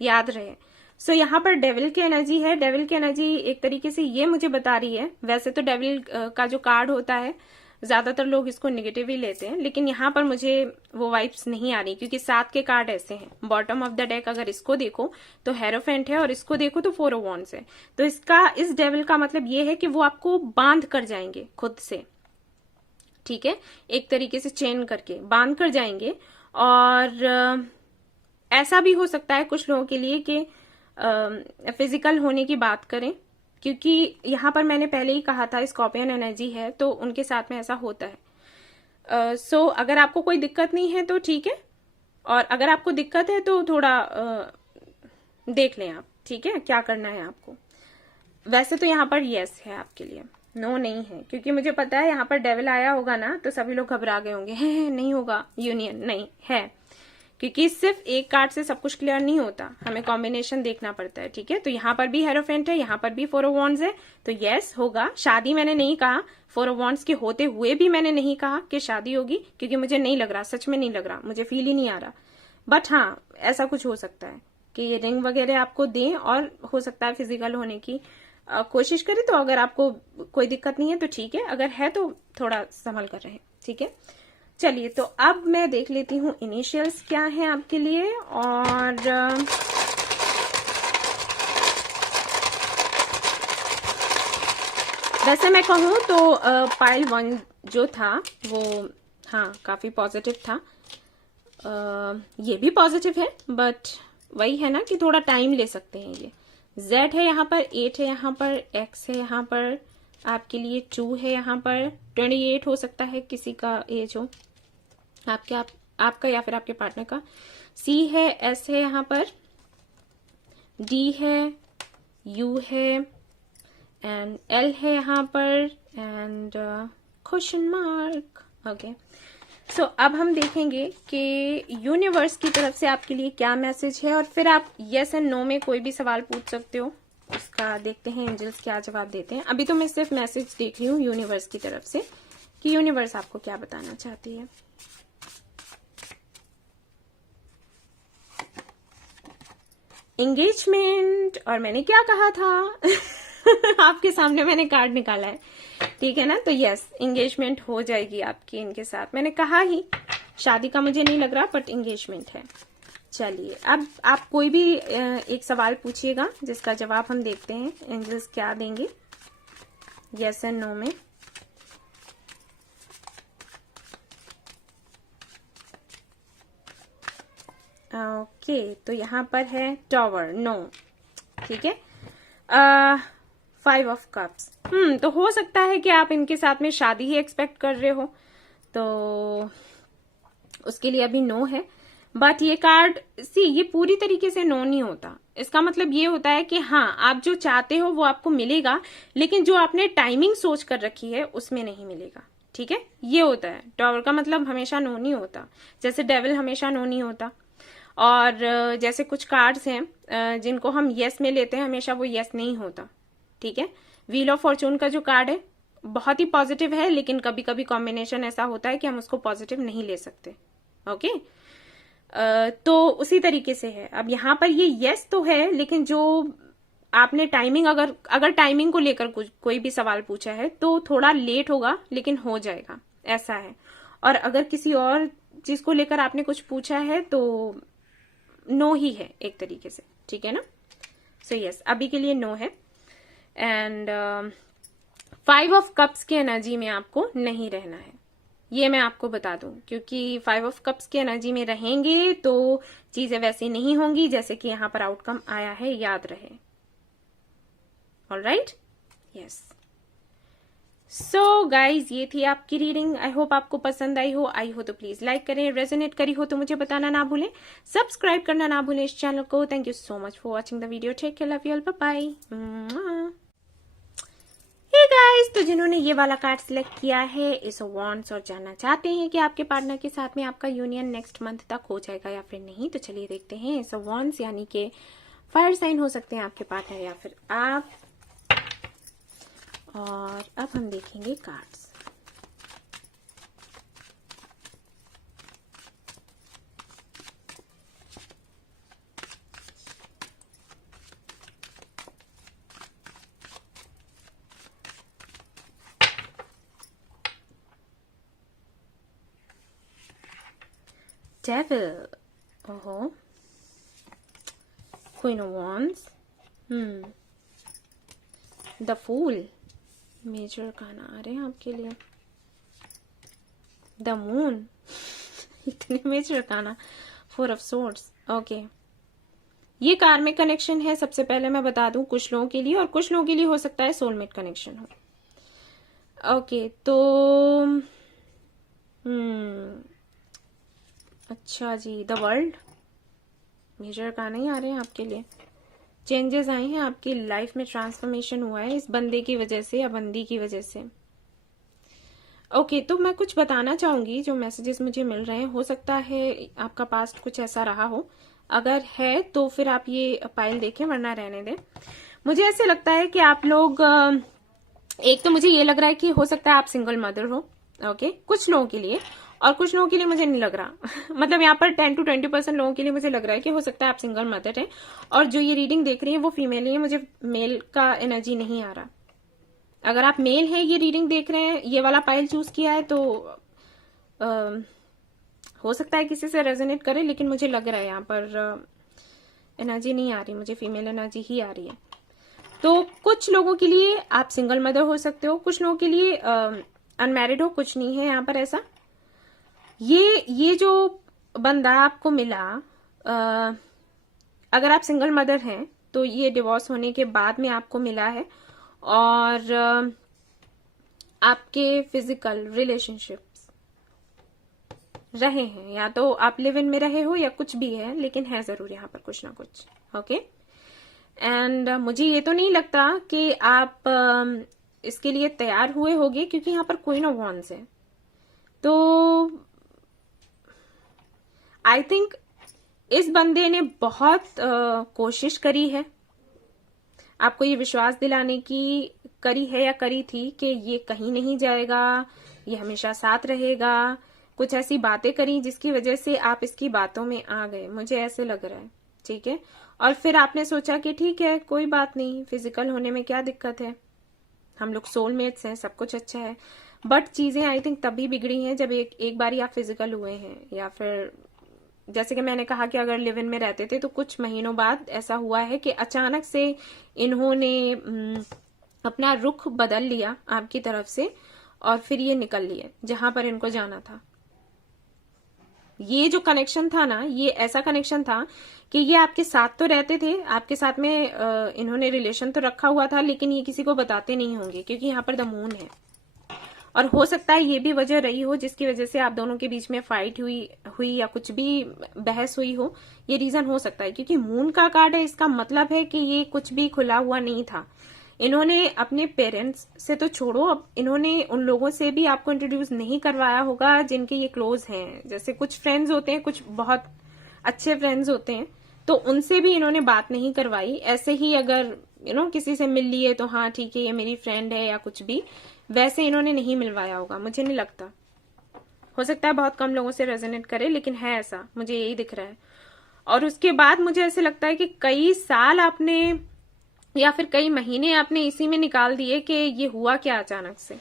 याद रहे। सो यहाँ पर डेविल की एनर्जी है। डेविल की एनर्जी एक तरीके से ये मुझे बता रही है, वैसे तो डेविल का जो कार्ड होता है ज्यादातर लोग इसको नेगेटिव ही लेते हैं, लेकिन यहाँ पर मुझे वो वाइब्स नहीं आ रही, क्योंकि 7 के कार्ड ऐसे हैं। बॉटम ऑफ द डेक अगर इसको देखो तो हेरोफेंट है और इसको देखो तो 4 ऑफ वांड्स है। तो इस डेविल का मतलब ये है कि वो आपको बांध कर जाएंगे खुद से, ठीक है, एक तरीके से चेन करके बांध कर जाएंगे। और ऐसा भी हो सकता है कुछ लोगों के लिए कि फिजिकल होने की बात करें, क्योंकि यहाँ पर मैंने पहले ही कहा था स्कॉर्पियन एनर्जी है तो उनके साथ में ऐसा होता है। सो अगर आपको कोई दिक्कत नहीं है तो ठीक है, और अगर आपको दिक्कत है तो थोड़ा देख लें आप, ठीक है, क्या करना है आपको। वैसे तो यहाँ पर यस है आपके लिए, नो नहीं है, क्योंकि मुझे पता है यहाँ पर डेविल आया होगा ना तो सभी लोग घबरा गए होंगे, है नहीं होगा यूनियन, नहीं है, क्योंकि सिर्फ एक कार्ड से सब कुछ क्लियर नहीं होता, हमें कॉम्बिनेशन देखना पड़ता है, ठीक है। तो यहाँ पर भी हेरोफेंट है, यहाँ पर भी 4 ऑफ वांड्स है, तो यस होगा। शादी मैंने नहीं कहा, 4 ऑफ वांड्स के होते हुए भी मैंने नहीं कहा कि शादी होगी, क्योंकि मुझे नहीं लग रहा, सच में नहीं लग रहा, मुझे फील ही नहीं आ रहा। बट हाँ, ऐसा कुछ हो सकता है कि ये रिंग वगैरह आपको दें, और हो सकता है फिजिकल होने की कोशिश करें। तो अगर आपको कोई दिक्कत नहीं है तो ठीक है, अगर है तो थोड़ा संभल कर रहे, ठीक है। चलिए, तो अब मैं देख लेती हूँ इनिशियल्स क्या है आपके लिए। और वैसे मैं कहूँ तो पाइल 1 जो था वो हाँ काफी पॉजिटिव था। ये भी पॉजिटिव है, बट वही है ना कि थोड़ा टाइम ले सकते हैं। ये Z है यहाँ पर, 8 है यहाँ पर, X है यहाँ पर, आपके लिए 2 है यहाँ पर, 28 हो सकता है किसी का एज हो, आपका या फिर आपके पार्टनर का। C है, S है यहाँ पर, D है, U है, एंड L है यहाँ पर, and question mark. Okay, so अब हम देखेंगे कि यूनिवर्स की तरफ से आपके लिए क्या मैसेज है, और फिर आप यस एंड नो में कोई भी सवाल पूछ सकते हो, उसका देखते हैं एंजल्स क्या जवाब देते हैं। अभी तो मैं सिर्फ मैसेज देख रही हूँ यूनिवर्स की तरफ से कि यूनिवर्स आपको क्या बताना चाहती है। एंगेजमेंट, और मैंने क्या कहा था आपके सामने मैंने कार्ड निकाला है, ठीक है ना। तो यस, एंगेजमेंट हो जाएगी आपकी इनके साथ, मैंने कहा ही, शादी का मुझे नहीं लग रहा बट एंगेजमेंट है। चलिए, अब आप कोई भी एक सवाल पूछिएगा जिसका जवाब हम देखते हैं एंजल्स क्या देंगे यस एंड नो में। ओके, तो यहाँ पर है टॉवर, नो, ठीक है। 5 ऑफ कप्स, तो हो सकता है कि आप इनके साथ में शादी ही एक्सपेक्ट कर रहे हो, तो उसके लिए अभी नो है। बट ये कार्ड ये पूरी तरीके से नो नहीं होता। इसका मतलब ये होता है कि हाँ, आप जो चाहते हो वो आपको मिलेगा, लेकिन जो आपने टाइमिंग सोच कर रखी है उसमें नहीं मिलेगा, ठीक है। ये होता है, टॉवर का मतलब हमेशा नो नहीं होता, जैसे डेविल हमेशा नो नहीं होता। और जैसे कुछ कार्ड्स हैं जिनको हम यस में लेते हैं, हमेशा वो यस नहीं होता, ठीक है। व्हील ऑफ फॉर्चून का जो कार्ड है बहुत ही पॉजिटिव है, लेकिन कभी कभी कॉम्बिनेशन ऐसा होता है कि हम उसको पॉजिटिव नहीं ले सकते, ओके। तो उसी तरीके से है। अब यहाँ पर ये यस तो है, लेकिन जो आपने टाइमिंग, अगर टाइमिंग को लेकर कोई भी सवाल पूछा है तो थोड़ा लेट होगा, लेकिन हो जाएगा, ऐसा है। और अगर किसी और चीज को लेकर आपने कुछ पूछा है तो नो ही है एक तरीके से, ठीक है ना। सो यस, अभी के लिए नो है। एंड 5 ऑफ कप्स की एनर्जी में आपको नहीं रहना है, ये मैं आपको बता दूं, क्योंकि 5 ऑफ कप्स की एनर्जी में रहेंगे तो चीजें वैसी नहीं होंगी जैसे कि यहाँ पर आउटकम आया है, याद रहे। Alright, yes. सो गाइज, ये थी आपकी रीडिंग। आई होप आपको पसंद आई हो तो प्लीज लाइक करें, रेजोनेट करी हो तो मुझे बताना ना भूलें, सब्सक्राइब करना ना भूलें इस चैनल को। Thank you so much for watching the video. Take care, love you all, bye bye. Hey guys, तो जिन्होंने ये वाला कार्ड सिलेक्ट किया है इस वॉन्ड्स और जानना चाहते हैं कि आपके पार्टनर के साथ में आपका यूनियन नेक्स्ट मंथ तक हो जाएगा या फिर नहीं, तो चलिए देखते हैं। इस वॉन्ड्स यानी कि फायर साइन हो सकते हैं आपके पार्टनर या फिर आप। और अब हम देखेंगे कार्ड्स। Devil, ओहो, Queen of Wands, The Fool, major गाना आ रहे हैं आपके लिए, द मून, इतने मेजर गाना, 4 of Swords, ओके। ये कार्मिक कनेक्शन है, सबसे पहले मैं बता दूं, कुछ लोगों के लिए, और कुछ लोगों के लिए हो सकता है सोलमेट कनेक्शन हो। ओके, तो अच्छा जी, द वर्ल्ड, मेजर गाना ही आ रहे हैं आपके लिए। चेंजेस आए हैं आपकी लाइफ में, ट्रांसफॉर्मेशन हुआ है इस बंदे की वजह से या बंदी की वजह से। ओके, तो मैं कुछ बताना चाहूंगी, जो मैसेजेस मुझे मिल रहे हैं, हो सकता है आपका पास्ट कुछ ऐसा रहा हो। अगर है तो फिर आप ये पाइल देखें, वरना रहने दें। मुझे ऐसे लगता है कि आप लोग, एक तो मुझे ये लग रहा है कि हो सकता है आप सिंगल मदर हो, ओके, कुछ लोगों के लिए, और कुछ लोगों के लिए मुझे नहीं लग रहा। मतलब यहाँ पर 10 to 20% लोगों के लिए मुझे लग रहा है कि हो सकता है आप सिंगल मदर हैं, और जो ये रीडिंग देख रही है वो फीमेल ही है, मुझे मेल का एनर्जी नहीं आ रहा। अगर आप मेल है, ये रीडिंग देख रहे हैं, ये वाला पाइल चूज किया है, तो हो सकता है किसी से रेजोनेट करे, लेकिन मुझे लग रहा है यहाँ पर एनर्जी नहीं आ रही, मुझे फीमेल एनर्जी ही आ रही है। तो कुछ लोगों के लिए आप सिंगल मदर हो सकते हो, कुछ लोगों के लिए अनमैरिड हो, कुछ नहीं है यहाँ पर ऐसा। ये जो बंदा आपको मिला, अगर आप सिंगल मदर हैं तो ये डिवोर्स होने के बाद में आपको मिला है, और आपके फिजिकल रिलेशनशिप्स रहे हैं, या तो आप लिव इन में रहे हो या कुछ भी है, लेकिन है जरूर यहाँ पर कुछ ना कुछ, ओके। एंड मुझे ये तो नहीं लगता कि आप इसके लिए तैयार हुए होगे, क्योंकि यहाँ पर क्वीन ऑफ वॉन्ड्स है। तो आई थिंक इस बंदे ने बहुत कोशिश करी है, आपको ये विश्वास दिलाने की करी है या करी थी कि ये कहीं नहीं जाएगा, ये हमेशा साथ रहेगा। कुछ ऐसी बातें करी जिसकी वजह से आप इसकी बातों में आ गए, मुझे ऐसे लग रहा है, ठीक है। और फिर आपने सोचा कि ठीक है, कोई बात नहीं, फिजिकल होने में क्या दिक्कत है, हम लोग सोलमेट्स हैं, सब कुछ अच्छा है। बट चीजें आई थिंक तभी बिगड़ी हैं जब एक बार आप फिजिकल हुए हैं, या फिर जैसे कि मैंने कहा कि अगर लिव इन में रहते थे तो कुछ महीनों बाद ऐसा हुआ है कि अचानक से इन्होंने अपना रुख बदल लिया आपकी तरफ से, और फिर ये निकल लिए जहां पर इनको जाना था। ये जो कनेक्शन था ना, ये ऐसा कनेक्शन था कि ये आपके साथ तो रहते थे, आपके साथ में इन्होंने रिलेशन तो रखा हुआ था, लेकिन ये किसी को बताते नहीं होंगे, क्योंकि यहाँ पर द मून है। और हो सकता है ये भी वजह रही हो जिसकी वजह से आप दोनों के बीच में फाइट हुई या कुछ भी बहस हुई हो, ये रीजन हो सकता है। क्योंकि मून का कार्ड है, इसका मतलब है कि ये कुछ भी खुला हुआ नहीं था। इन्होंने अपने पेरेंट्स से तो छोड़ो, अब इन्होंने उन लोगों से भी आपको इंट्रोड्यूस नहीं करवाया होगा जिनके ये क्लोज हैं। जैसे कुछ फ्रेंड्स होते हैं, कुछ बहुत अच्छे फ्रेंड्स होते हैं, तो उनसे भी इन्होंने बात नहीं करवाई। ऐसे ही अगर किसी से मिल लिए तो हाँ ठीक है, ये मेरी फ्रेंड है या कुछ भी, वैसे इन्होंने नहीं मिलवाया होगा, मुझे नहीं लगता। हो सकता है बहुत कम लोगों से रेजोनेट करे, लेकिन है ऐसा, मुझे यही दिख रहा है। और उसके बाद मुझे ऐसे लगता है कि कई साल आपने या फिर कई महीने आपने इसी में निकाल दिए कि ये हुआ क्या अचानक से,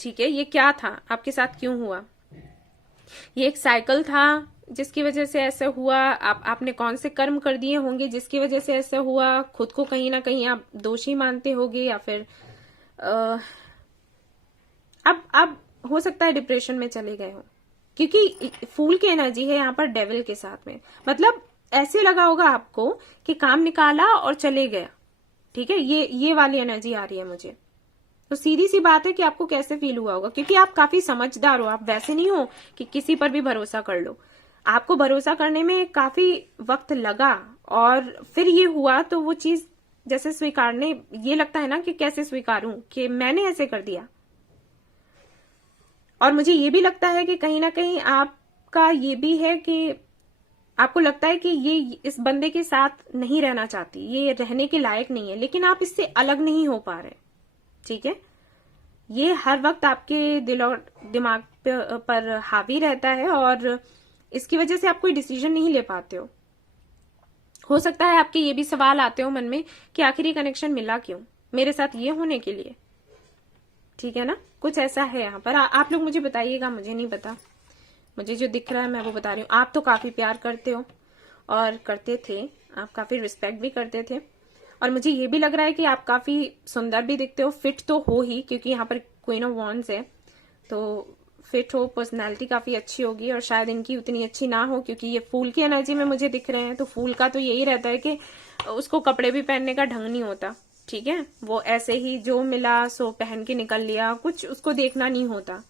ठीक है, ये क्या था, आपके साथ क्यों हुआ। ये एक साइकिल था जिसकी वजह से ऐसा हुआ, आपने कौन से कर्म कर दिए होंगे जिसकी वजह से ऐसा हुआ, खुद को कहीं ना कहीं आप दोषी मानते होंगे, या फिर अब हो सकता है डिप्रेशन में चले गए हो, क्योंकि फूल की एनर्जी है यहाँ पर डेविल के साथ में। मतलब ऐसे लगा होगा आपको कि काम निकाला और चले गया, ठीक है, ये वाली एनर्जी आ रही है मुझे। तो सीधी सी बात है कि आपको कैसे फील हुआ होगा, क्योंकि आप काफी समझदार हो, आप वैसे नहीं हो कि किसी पर भी भरोसा कर लो। आपको भरोसा करने में काफी वक्त लगा और फिर ये हुआ, तो वो चीज जैसे स्वीकारने, ये लगता है ना कि कैसे स्वीकारूं कि मैंने ऐसे कर दिया। और मुझे ये भी लगता है कि कहीं ना कहीं आपका ये भी है कि आपको लगता है कि ये इस बंदे के साथ नहीं रहना चाहती, ये रहने के लायक नहीं है, लेकिन आप इससे अलग नहीं हो पा रहे। ठीक है, ये हर वक्त आपके दिल और दिमाग पर हावी रहता है और इसकी वजह से आप कोई डिसीजन नहीं ले पाते हो सकता है आपके ये भी सवाल आते हो मन में कि आखिर ये कनेक्शन मिला क्यों, मेरे साथ ये होने के लिए। ठीक है ना, कुछ ऐसा है यहाँ पर। आप लोग मुझे बताइएगा, मुझे नहीं पता, मुझे जो दिख रहा है मैं वो बता रही हूँ। आप तो काफी प्यार करते हो और करते थे, आप काफी रिस्पेक्ट भी करते थे, और मुझे ये भी लग रहा है कि आप काफी सुंदर भी दिखते हो, फिट तो हो ही, क्योंकि यहाँ पर क्वीन ऑफ वॉन्ड्स है, तो फिट हो, पर्सनैलिटी काफी अच्छी होगी, और शायद इनकी उतनी अच्छी ना हो क्योंकि ये फूल की एनर्जी में मुझे दिख रहे हैं। तो फूल का तो यही रहता है कि उसको कपड़े भी पहनने का ढंग नहीं होता। ठीक है, वो ऐसे ही जो मिला सो पहन के निकल लिया, कुछ उसको देखना नहीं होता।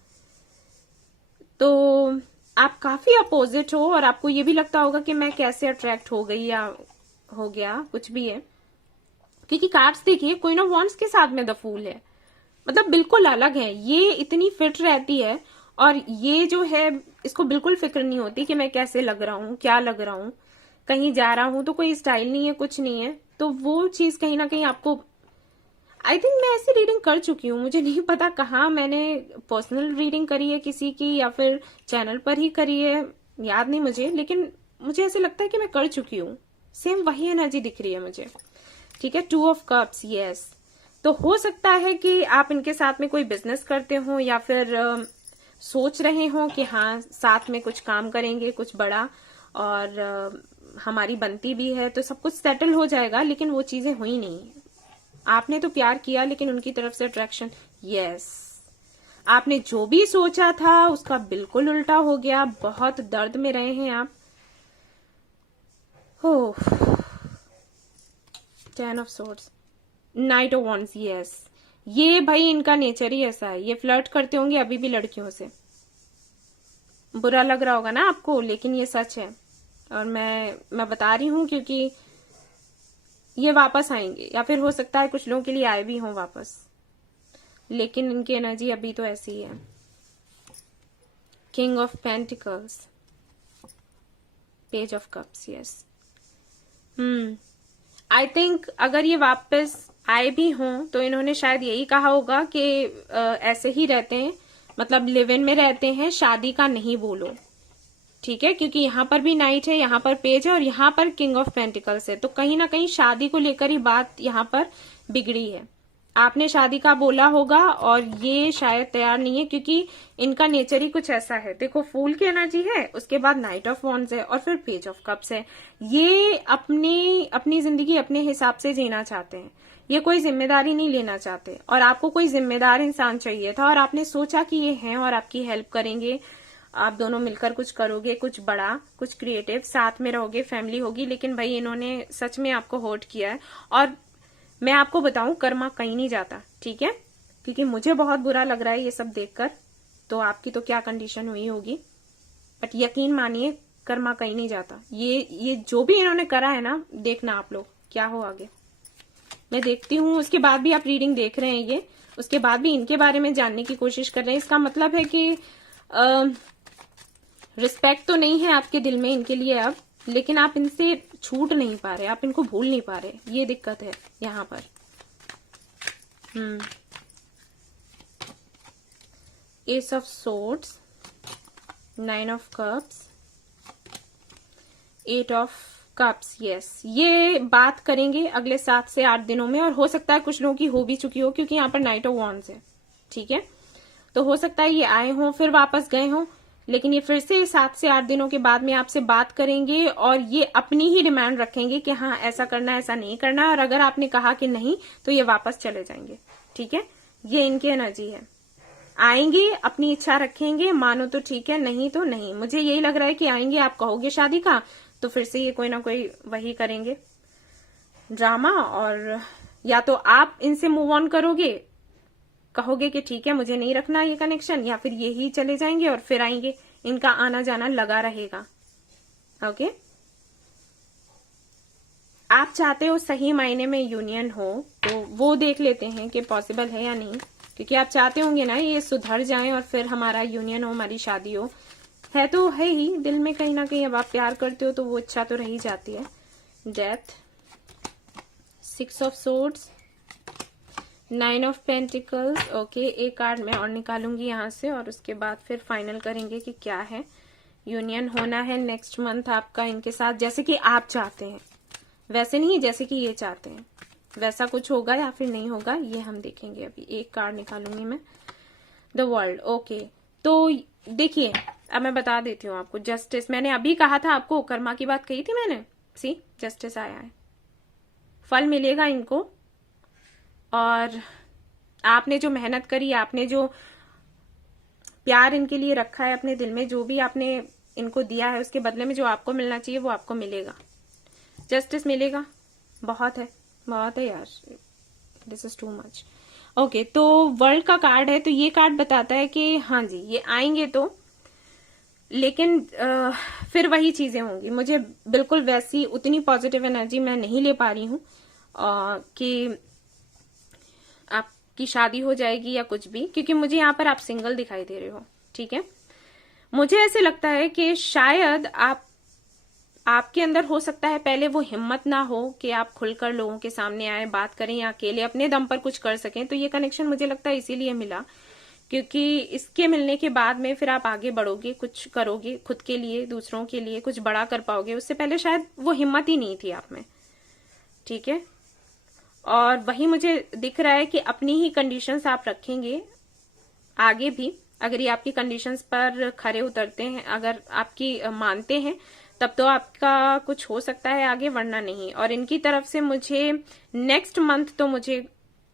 तो आप काफी अपोजिट हो और आपको ये भी लगता होगा कि मैं कैसे अट्रैक्ट हो गई या हो गया, कुछ भी है, क्योंकि कार्ड्स देखिए क्वीन ऑफ वॉन्ड्स के साथ में द फूल है, मतलब बिल्कुल अलग है। ये इतनी फिट रहती है और ये जो है इसको बिल्कुल फिक्र नहीं होती कि मैं कैसे लग रहा हूँ, क्या लग रहा हूँ, कहीं जा रहा हूं तो कोई स्टाइल नहीं है, कुछ नहीं है। तो वो चीज कहीं ना कहीं आपको, आई थिंक मैं ऐसी रीडिंग कर चुकी हूँ, मुझे नहीं पता कहाँ मैंने पर्सनल रीडिंग करी है किसी की या फिर चैनल पर ही करी है, याद नहीं मुझे, लेकिन मुझे ऐसे लगता है कि मैं कर चुकी हूँ। सेम वही एनर्जी दिख रही है मुझे। ठीक है, 2 ऑफ कप्स, यस। तो हो सकता है कि आप इनके साथ में कोई बिजनेस करते हो या फिर सोच रहे हो कि हाँ साथ में कुछ काम करेंगे, कुछ बड़ा, और हमारी बनती भी है तो सब कुछ सेटल हो जाएगा, लेकिन वो चीजें हुई नहीं। आपने तो प्यार किया लेकिन उनकी तरफ से अट्रैक्शन, यस, आपने जो भी सोचा था उसका बिल्कुल उल्टा हो गया। बहुत दर्द में रहे हैं आप। हो, 10 of swords, night of wands, yes. ये भाई इनका नेचर ही ऐसा है, ये फ्लर्ट करते होंगे अभी भी लड़कियों से। बुरा लग रहा होगा ना आपको, लेकिन ये सच है और मैं बता रही हूं क्योंकि ये वापस आएंगे, या फिर हो सकता है कुछ लोगों के लिए आए भी हों वापस, लेकिन इनकी एनर्जी अभी तो ऐसी ही है। King of pentacles, page of cups, yes. I think अगर ये वापस आए भी हों तो इन्होंने शायद यही कहा होगा कि ऐसे ही रहते हैं, मतलब लिव इन में रहते हैं, शादी का नहीं बोलो। ठीक है, क्योंकि यहाँ पर भी नाइट है, यहाँ पर पेज है और यहाँ पर किंग ऑफ पेंटिकल्स है, तो कहीं ना कहीं शादी को लेकर ही बात यहाँ पर बिगड़ी है। आपने शादी का बोला होगा और ये शायद तैयार नहीं है, क्योंकि इनका नेचर ही कुछ ऐसा है। देखो, फूल की एनर्जी है, उसके बाद नाइट ऑफ वॉन्ड्स है और फिर पेज ऑफ कप्स है। ये अपनी जिंदगी अपने हिसाब से जीना चाहते हैं, ये कोई जिम्मेदारी नहीं लेना चाहते, और आपको कोई जिम्मेदार इंसान चाहिए था और आपने सोचा कि ये हैं और आपकी हेल्प करेंगे, आप दोनों मिलकर कुछ करोगे, कुछ बड़ा, कुछ क्रिएटिव, साथ में रहोगे, फैमिली होगी। लेकिन भाई इन्होंने सच में आपको हर्ट किया है, और मैं आपको बताऊं कर्मा कहीं नहीं जाता। ठीक है, क्योंकि मुझे बहुत बुरा लग रहा है ये सब देखकर, तो आपकी तो क्या कंडीशन हुई होगी, बट यकीन मानिए कर्मा कहीं नहीं जाता। ये जो भी इन्होंने करा है ना, देखना आप लोग क्या हो आगे। मैं देखती हूँ, उसके बाद भी आप रीडिंग देख रहे हैं ये, उसके बाद भी इनके बारे में जानने की कोशिश कर रहे हैं। इसका मतलब है कि रिस्पेक्ट तो नहीं है आपके दिल में इनके लिए अब, लेकिन आप इनसे छूट नहीं पा रहे, आप इनको भूल नहीं पा रहे, ये दिक्कत है यहाँ पर। S of swords, 9 of cups, 8 of cups, yes. ये बात करेंगे अगले 7 से 8 दिनों में, और हो सकता है कुछ लोगों की हो भी चुकी हो, क्योंकि यहाँ पर नाइट ऑफ वॉन्ड्स है। ठीक है, तो हो सकता है ये आए हों फिर वापस गए हों, लेकिन ये फिर से 7 से 8 दिनों के बाद में आपसे बात करेंगे और ये अपनी ही डिमांड रखेंगे कि हाँ ऐसा करना है, ऐसा नहीं करना है, और अगर आपने कहा कि नहीं तो ये वापस चले जाएंगे। ठीक है, ये इनकी एनर्जी है। आएंगे, अपनी इच्छा रखेंगे, मानो तो ठीक है, नहीं तो नहीं। मुझे यही लग रहा है कि आएंगे, आप कहोगे शादी का, तो फिर से ये कोई ना कोई वही करेंगे ड्रामा, और या तो आप इनसे मूव ऑन करोगे कहोगे कि ठीक है मुझे नहीं रखना ये कनेक्शन, या फिर ये ही चले जाएंगे और फिर आएंगे, इनका आना जाना लगा रहेगा। ओके, आप चाहते हो सही मायने में यूनियन हो, तो वो देख लेते हैं कि पॉसिबल है या नहीं, क्योंकि आप चाहते होंगे ना ये सुधर जाएं और फिर हमारा यूनियन हो, हमारी शादी हो। है तो है ही दिल में कहीं ना कहीं, अब आप प्यार करते हो तो वो इच्छा तो रही जाती है। Death, 6 of swords, 9 of pentacles. Okay, एक कार्ड मैं और निकालूंगी यहाँ से और उसके बाद फिर फाइनल करेंगे कि क्या है। यूनियन होना है नेक्स्ट मंथ आपका इनके साथ, जैसे कि आप चाहते हैं, वैसे नहीं जैसे कि ये चाहते हैं, वैसा कुछ होगा या फिर नहीं होगा ये हम देखेंगे। अभी एक कार्ड निकालूंगी मैं, द वर्ल्ड। ओके, तो देखिए अब मैं बता देती हूँ आपको। जस्टिस, मैंने अभी कहा था आपको, कर्मा की बात कही थी मैंने, सी जस्टिस आया है, फल मिलेगा इनको। और आपने जो मेहनत करी, आपने जो प्यार इनके लिए रखा है अपने दिल में, जो भी आपने इनको दिया है उसके बदले में जो आपको मिलना चाहिए वो आपको मिलेगा। जस्टिस मिलेगा, बहुत है, बहुत है यार, this is too much. Okay, तो वर्ल्ड का कार्ड है, तो ये कार्ड बताता है कि हाँ जी ये आएंगे तो, लेकिन फिर वही चीजें होंगी। मुझे बिल्कुल वैसी उतनी पॉजिटिव एनर्जी मैं नहीं ले पा रही हूँ कि आपकी शादी हो जाएगी या कुछ भी, क्योंकि मुझे यहाँ पर आप सिंगल दिखाई दे रहे हो। ठीक है, मुझे ऐसे लगता है कि शायद आपके अंदर हो सकता है पहले वो हिम्मत ना हो कि आप खुलकर लोगों के सामने आए, बात करें या अकेले अपने दम पर कुछ कर सकें। तो ये कनेक्शन मुझे लगता है इसीलिए मिला, क्योंकि इसके मिलने के बाद में फिर आप आगे बढ़ोगे, कुछ करोगे खुद के लिए, दूसरों के लिए कुछ बड़ा कर पाओगे। उससे पहले शायद वो हिम्मत ही नहीं थी आप में। ठीक है, और वही मुझे दिख रहा है कि अपनी ही कंडीशंस आप रखेंगे आगे भी। अगर ये आपकी कंडीशंस पर खरे उतरते हैं, अगर आपकी मानते हैं, तब तो आपका कुछ हो सकता है आगे, वरना नहीं। और इनकी तरफ से मुझे नेक्स्ट मंथ तो मुझे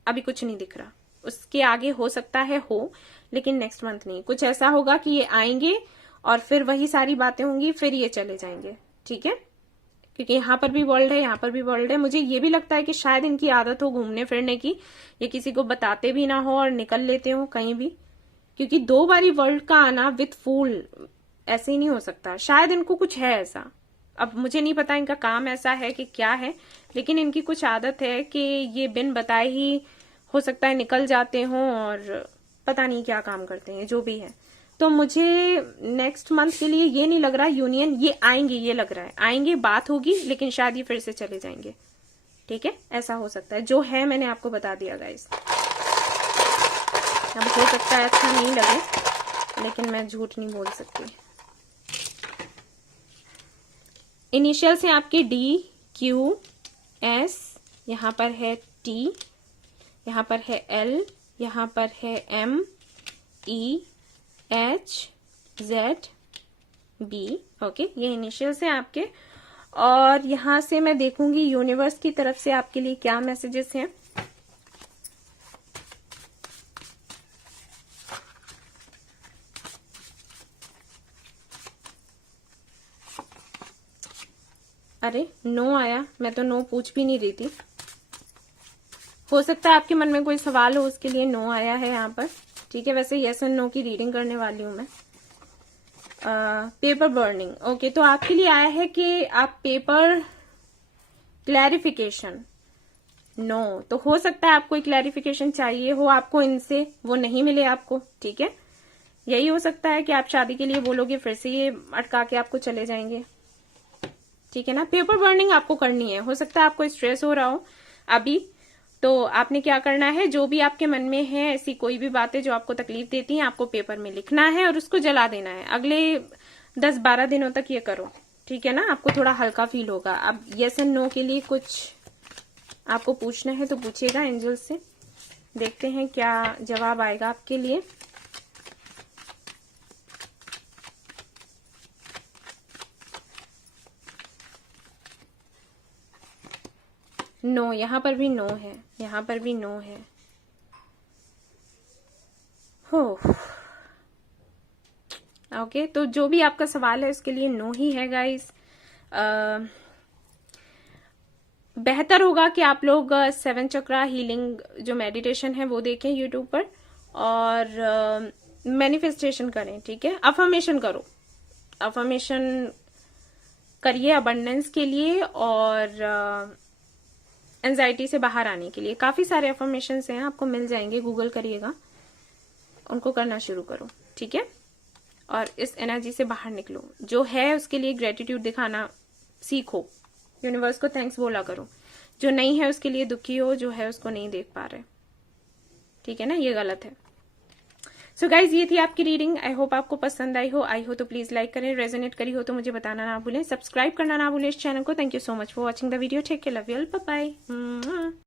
अभी कुछ नहीं दिख रहा, उसके आगे हो सकता है हो, लेकिन नेक्स्ट मंथ नहीं। कुछ ऐसा होगा कि ये आएंगे और फिर वही सारी बातें होंगी, फिर ये चले जाएंगे। ठीक है, क्योंकि यहाँ पर भी वर्ल्ड है, यहाँ पर भी वर्ल्ड है। मुझे ये भी लगता है कि शायद इनकी आदत हो घूमने फिरने की, ये किसी को बताते भी ना हो और निकल लेते हो कहीं भी, क्योंकि 2 बारी वर्ल्ड का आना विथ फूल ऐसे ही नहीं हो सकता। शायद इनको कुछ है ऐसा, अब मुझे नहीं पता इनका काम ऐसा है कि क्या है, लेकिन इनकी कुछ आदत है कि ये बिन बताए ही हो सकता है निकल जाते हों और पता नहीं क्या काम करते हैं, जो भी है। तो मुझे नेक्स्ट मंथ के लिए ये नहीं लग रहा यूनियन, ये आएंगे, ये लग रहा है आएंगे, बात होगी, लेकिन शायद ये फिर से चले जाएंगे। ठीक है, ऐसा हो सकता है। जो है मैंने आपको बता दिया गाइस। अब हो सकता है अच्छा नहीं लगे, लेकिन मैं झूठ नहीं बोल सकती। इनिशियल से आपके डी, क्यू, एस, यहाँ पर है टी, यहाँ पर है एल, यहाँ पर है एम, ई, एच, जेड, बी। ओके, ये इनिशियल्स हैं आपके। और यहां से मैं देखूंगी यूनिवर्स की तरफ से आपके लिए क्या मैसेजेस हैं। अरे नो आया, मैं तो नो पूछ भी नहीं रही थी। हो सकता है आपके मन में कोई सवाल हो, उसके लिए नो आया है यहाँ पर। ठीक है, वैसे यस एंड नो की रीडिंग करने वाली हूं मैं। Paper burning. ओके, तो आपके लिए आया है कि आप पेपर क्लैरिफिकेशन, नो। तो हो सकता है आपको क्लैरिफिकेशन चाहिए हो, आपको इनसे वो नहीं मिले आपको। ठीक है, यही हो सकता है कि आप शादी के लिए बोलोगे, फिर से ये अटका के आपको चले जाएंगे। ठीक है ना, पेपर बर्निंग आपको करनी है। हो सकता है आपको स्ट्रेस हो रहा हो अभी, तो आपने क्या करना है, जो भी आपके मन में है ऐसी कोई भी बातें जो आपको तकलीफ देती हैं, आपको पेपर में लिखना है और उसको जला देना है। अगले 10-12 दिनों तक ये करो। ठीक है ना, आपको थोड़ा हल्का फील होगा। अब यस एंड नो के लिए कुछ आपको पूछना है तो पूछिएगा एंजल से, देखते हैं क्या जवाब आएगा आपके लिए। नो, यहाँ पर भी नो है, यहाँ पर भी नो है। हो ओके, तो जो भी आपका सवाल है उसके लिए नो ही है गाइस। बेहतर होगा कि आप लोग 7 चक्रा हीलिंग जो मेडिटेशन है वो देखें यूट्यूब पर, और मैनिफेस्टेशन करें, ठीक है। अफर्मेशन करो, अफर्मेशन करिए अबंडेंस के लिए और एंजाइटी से बाहर आने के लिए। काफी सारे अफर्मेशंस हैं, आपको मिल जाएंगे, गूगल करिएगा, उनको करना शुरू करो, ठीक है। और इस एनर्जी से बाहर निकलो, जो है उसके लिए ग्रेटिट्यूड दिखाना सीखो, यूनिवर्स को थैंक्स बोला करो। जो नहीं है उसके लिए दुखी हो, जो है उसको नहीं देख पा रहे, ठीक है ना, ये गलत है। सो गाइज, ये थी आपकी रीडिंग। आई होप आपको पसंद आई हो तो प्लीज लाइक करें, रेजोनेट करी हो तो मुझे बताना ना भूलें, सब्सक्राइब करना ना भूलें इस चैनल को। Thank you so much for watching the video. Take care, love you all, bye bye.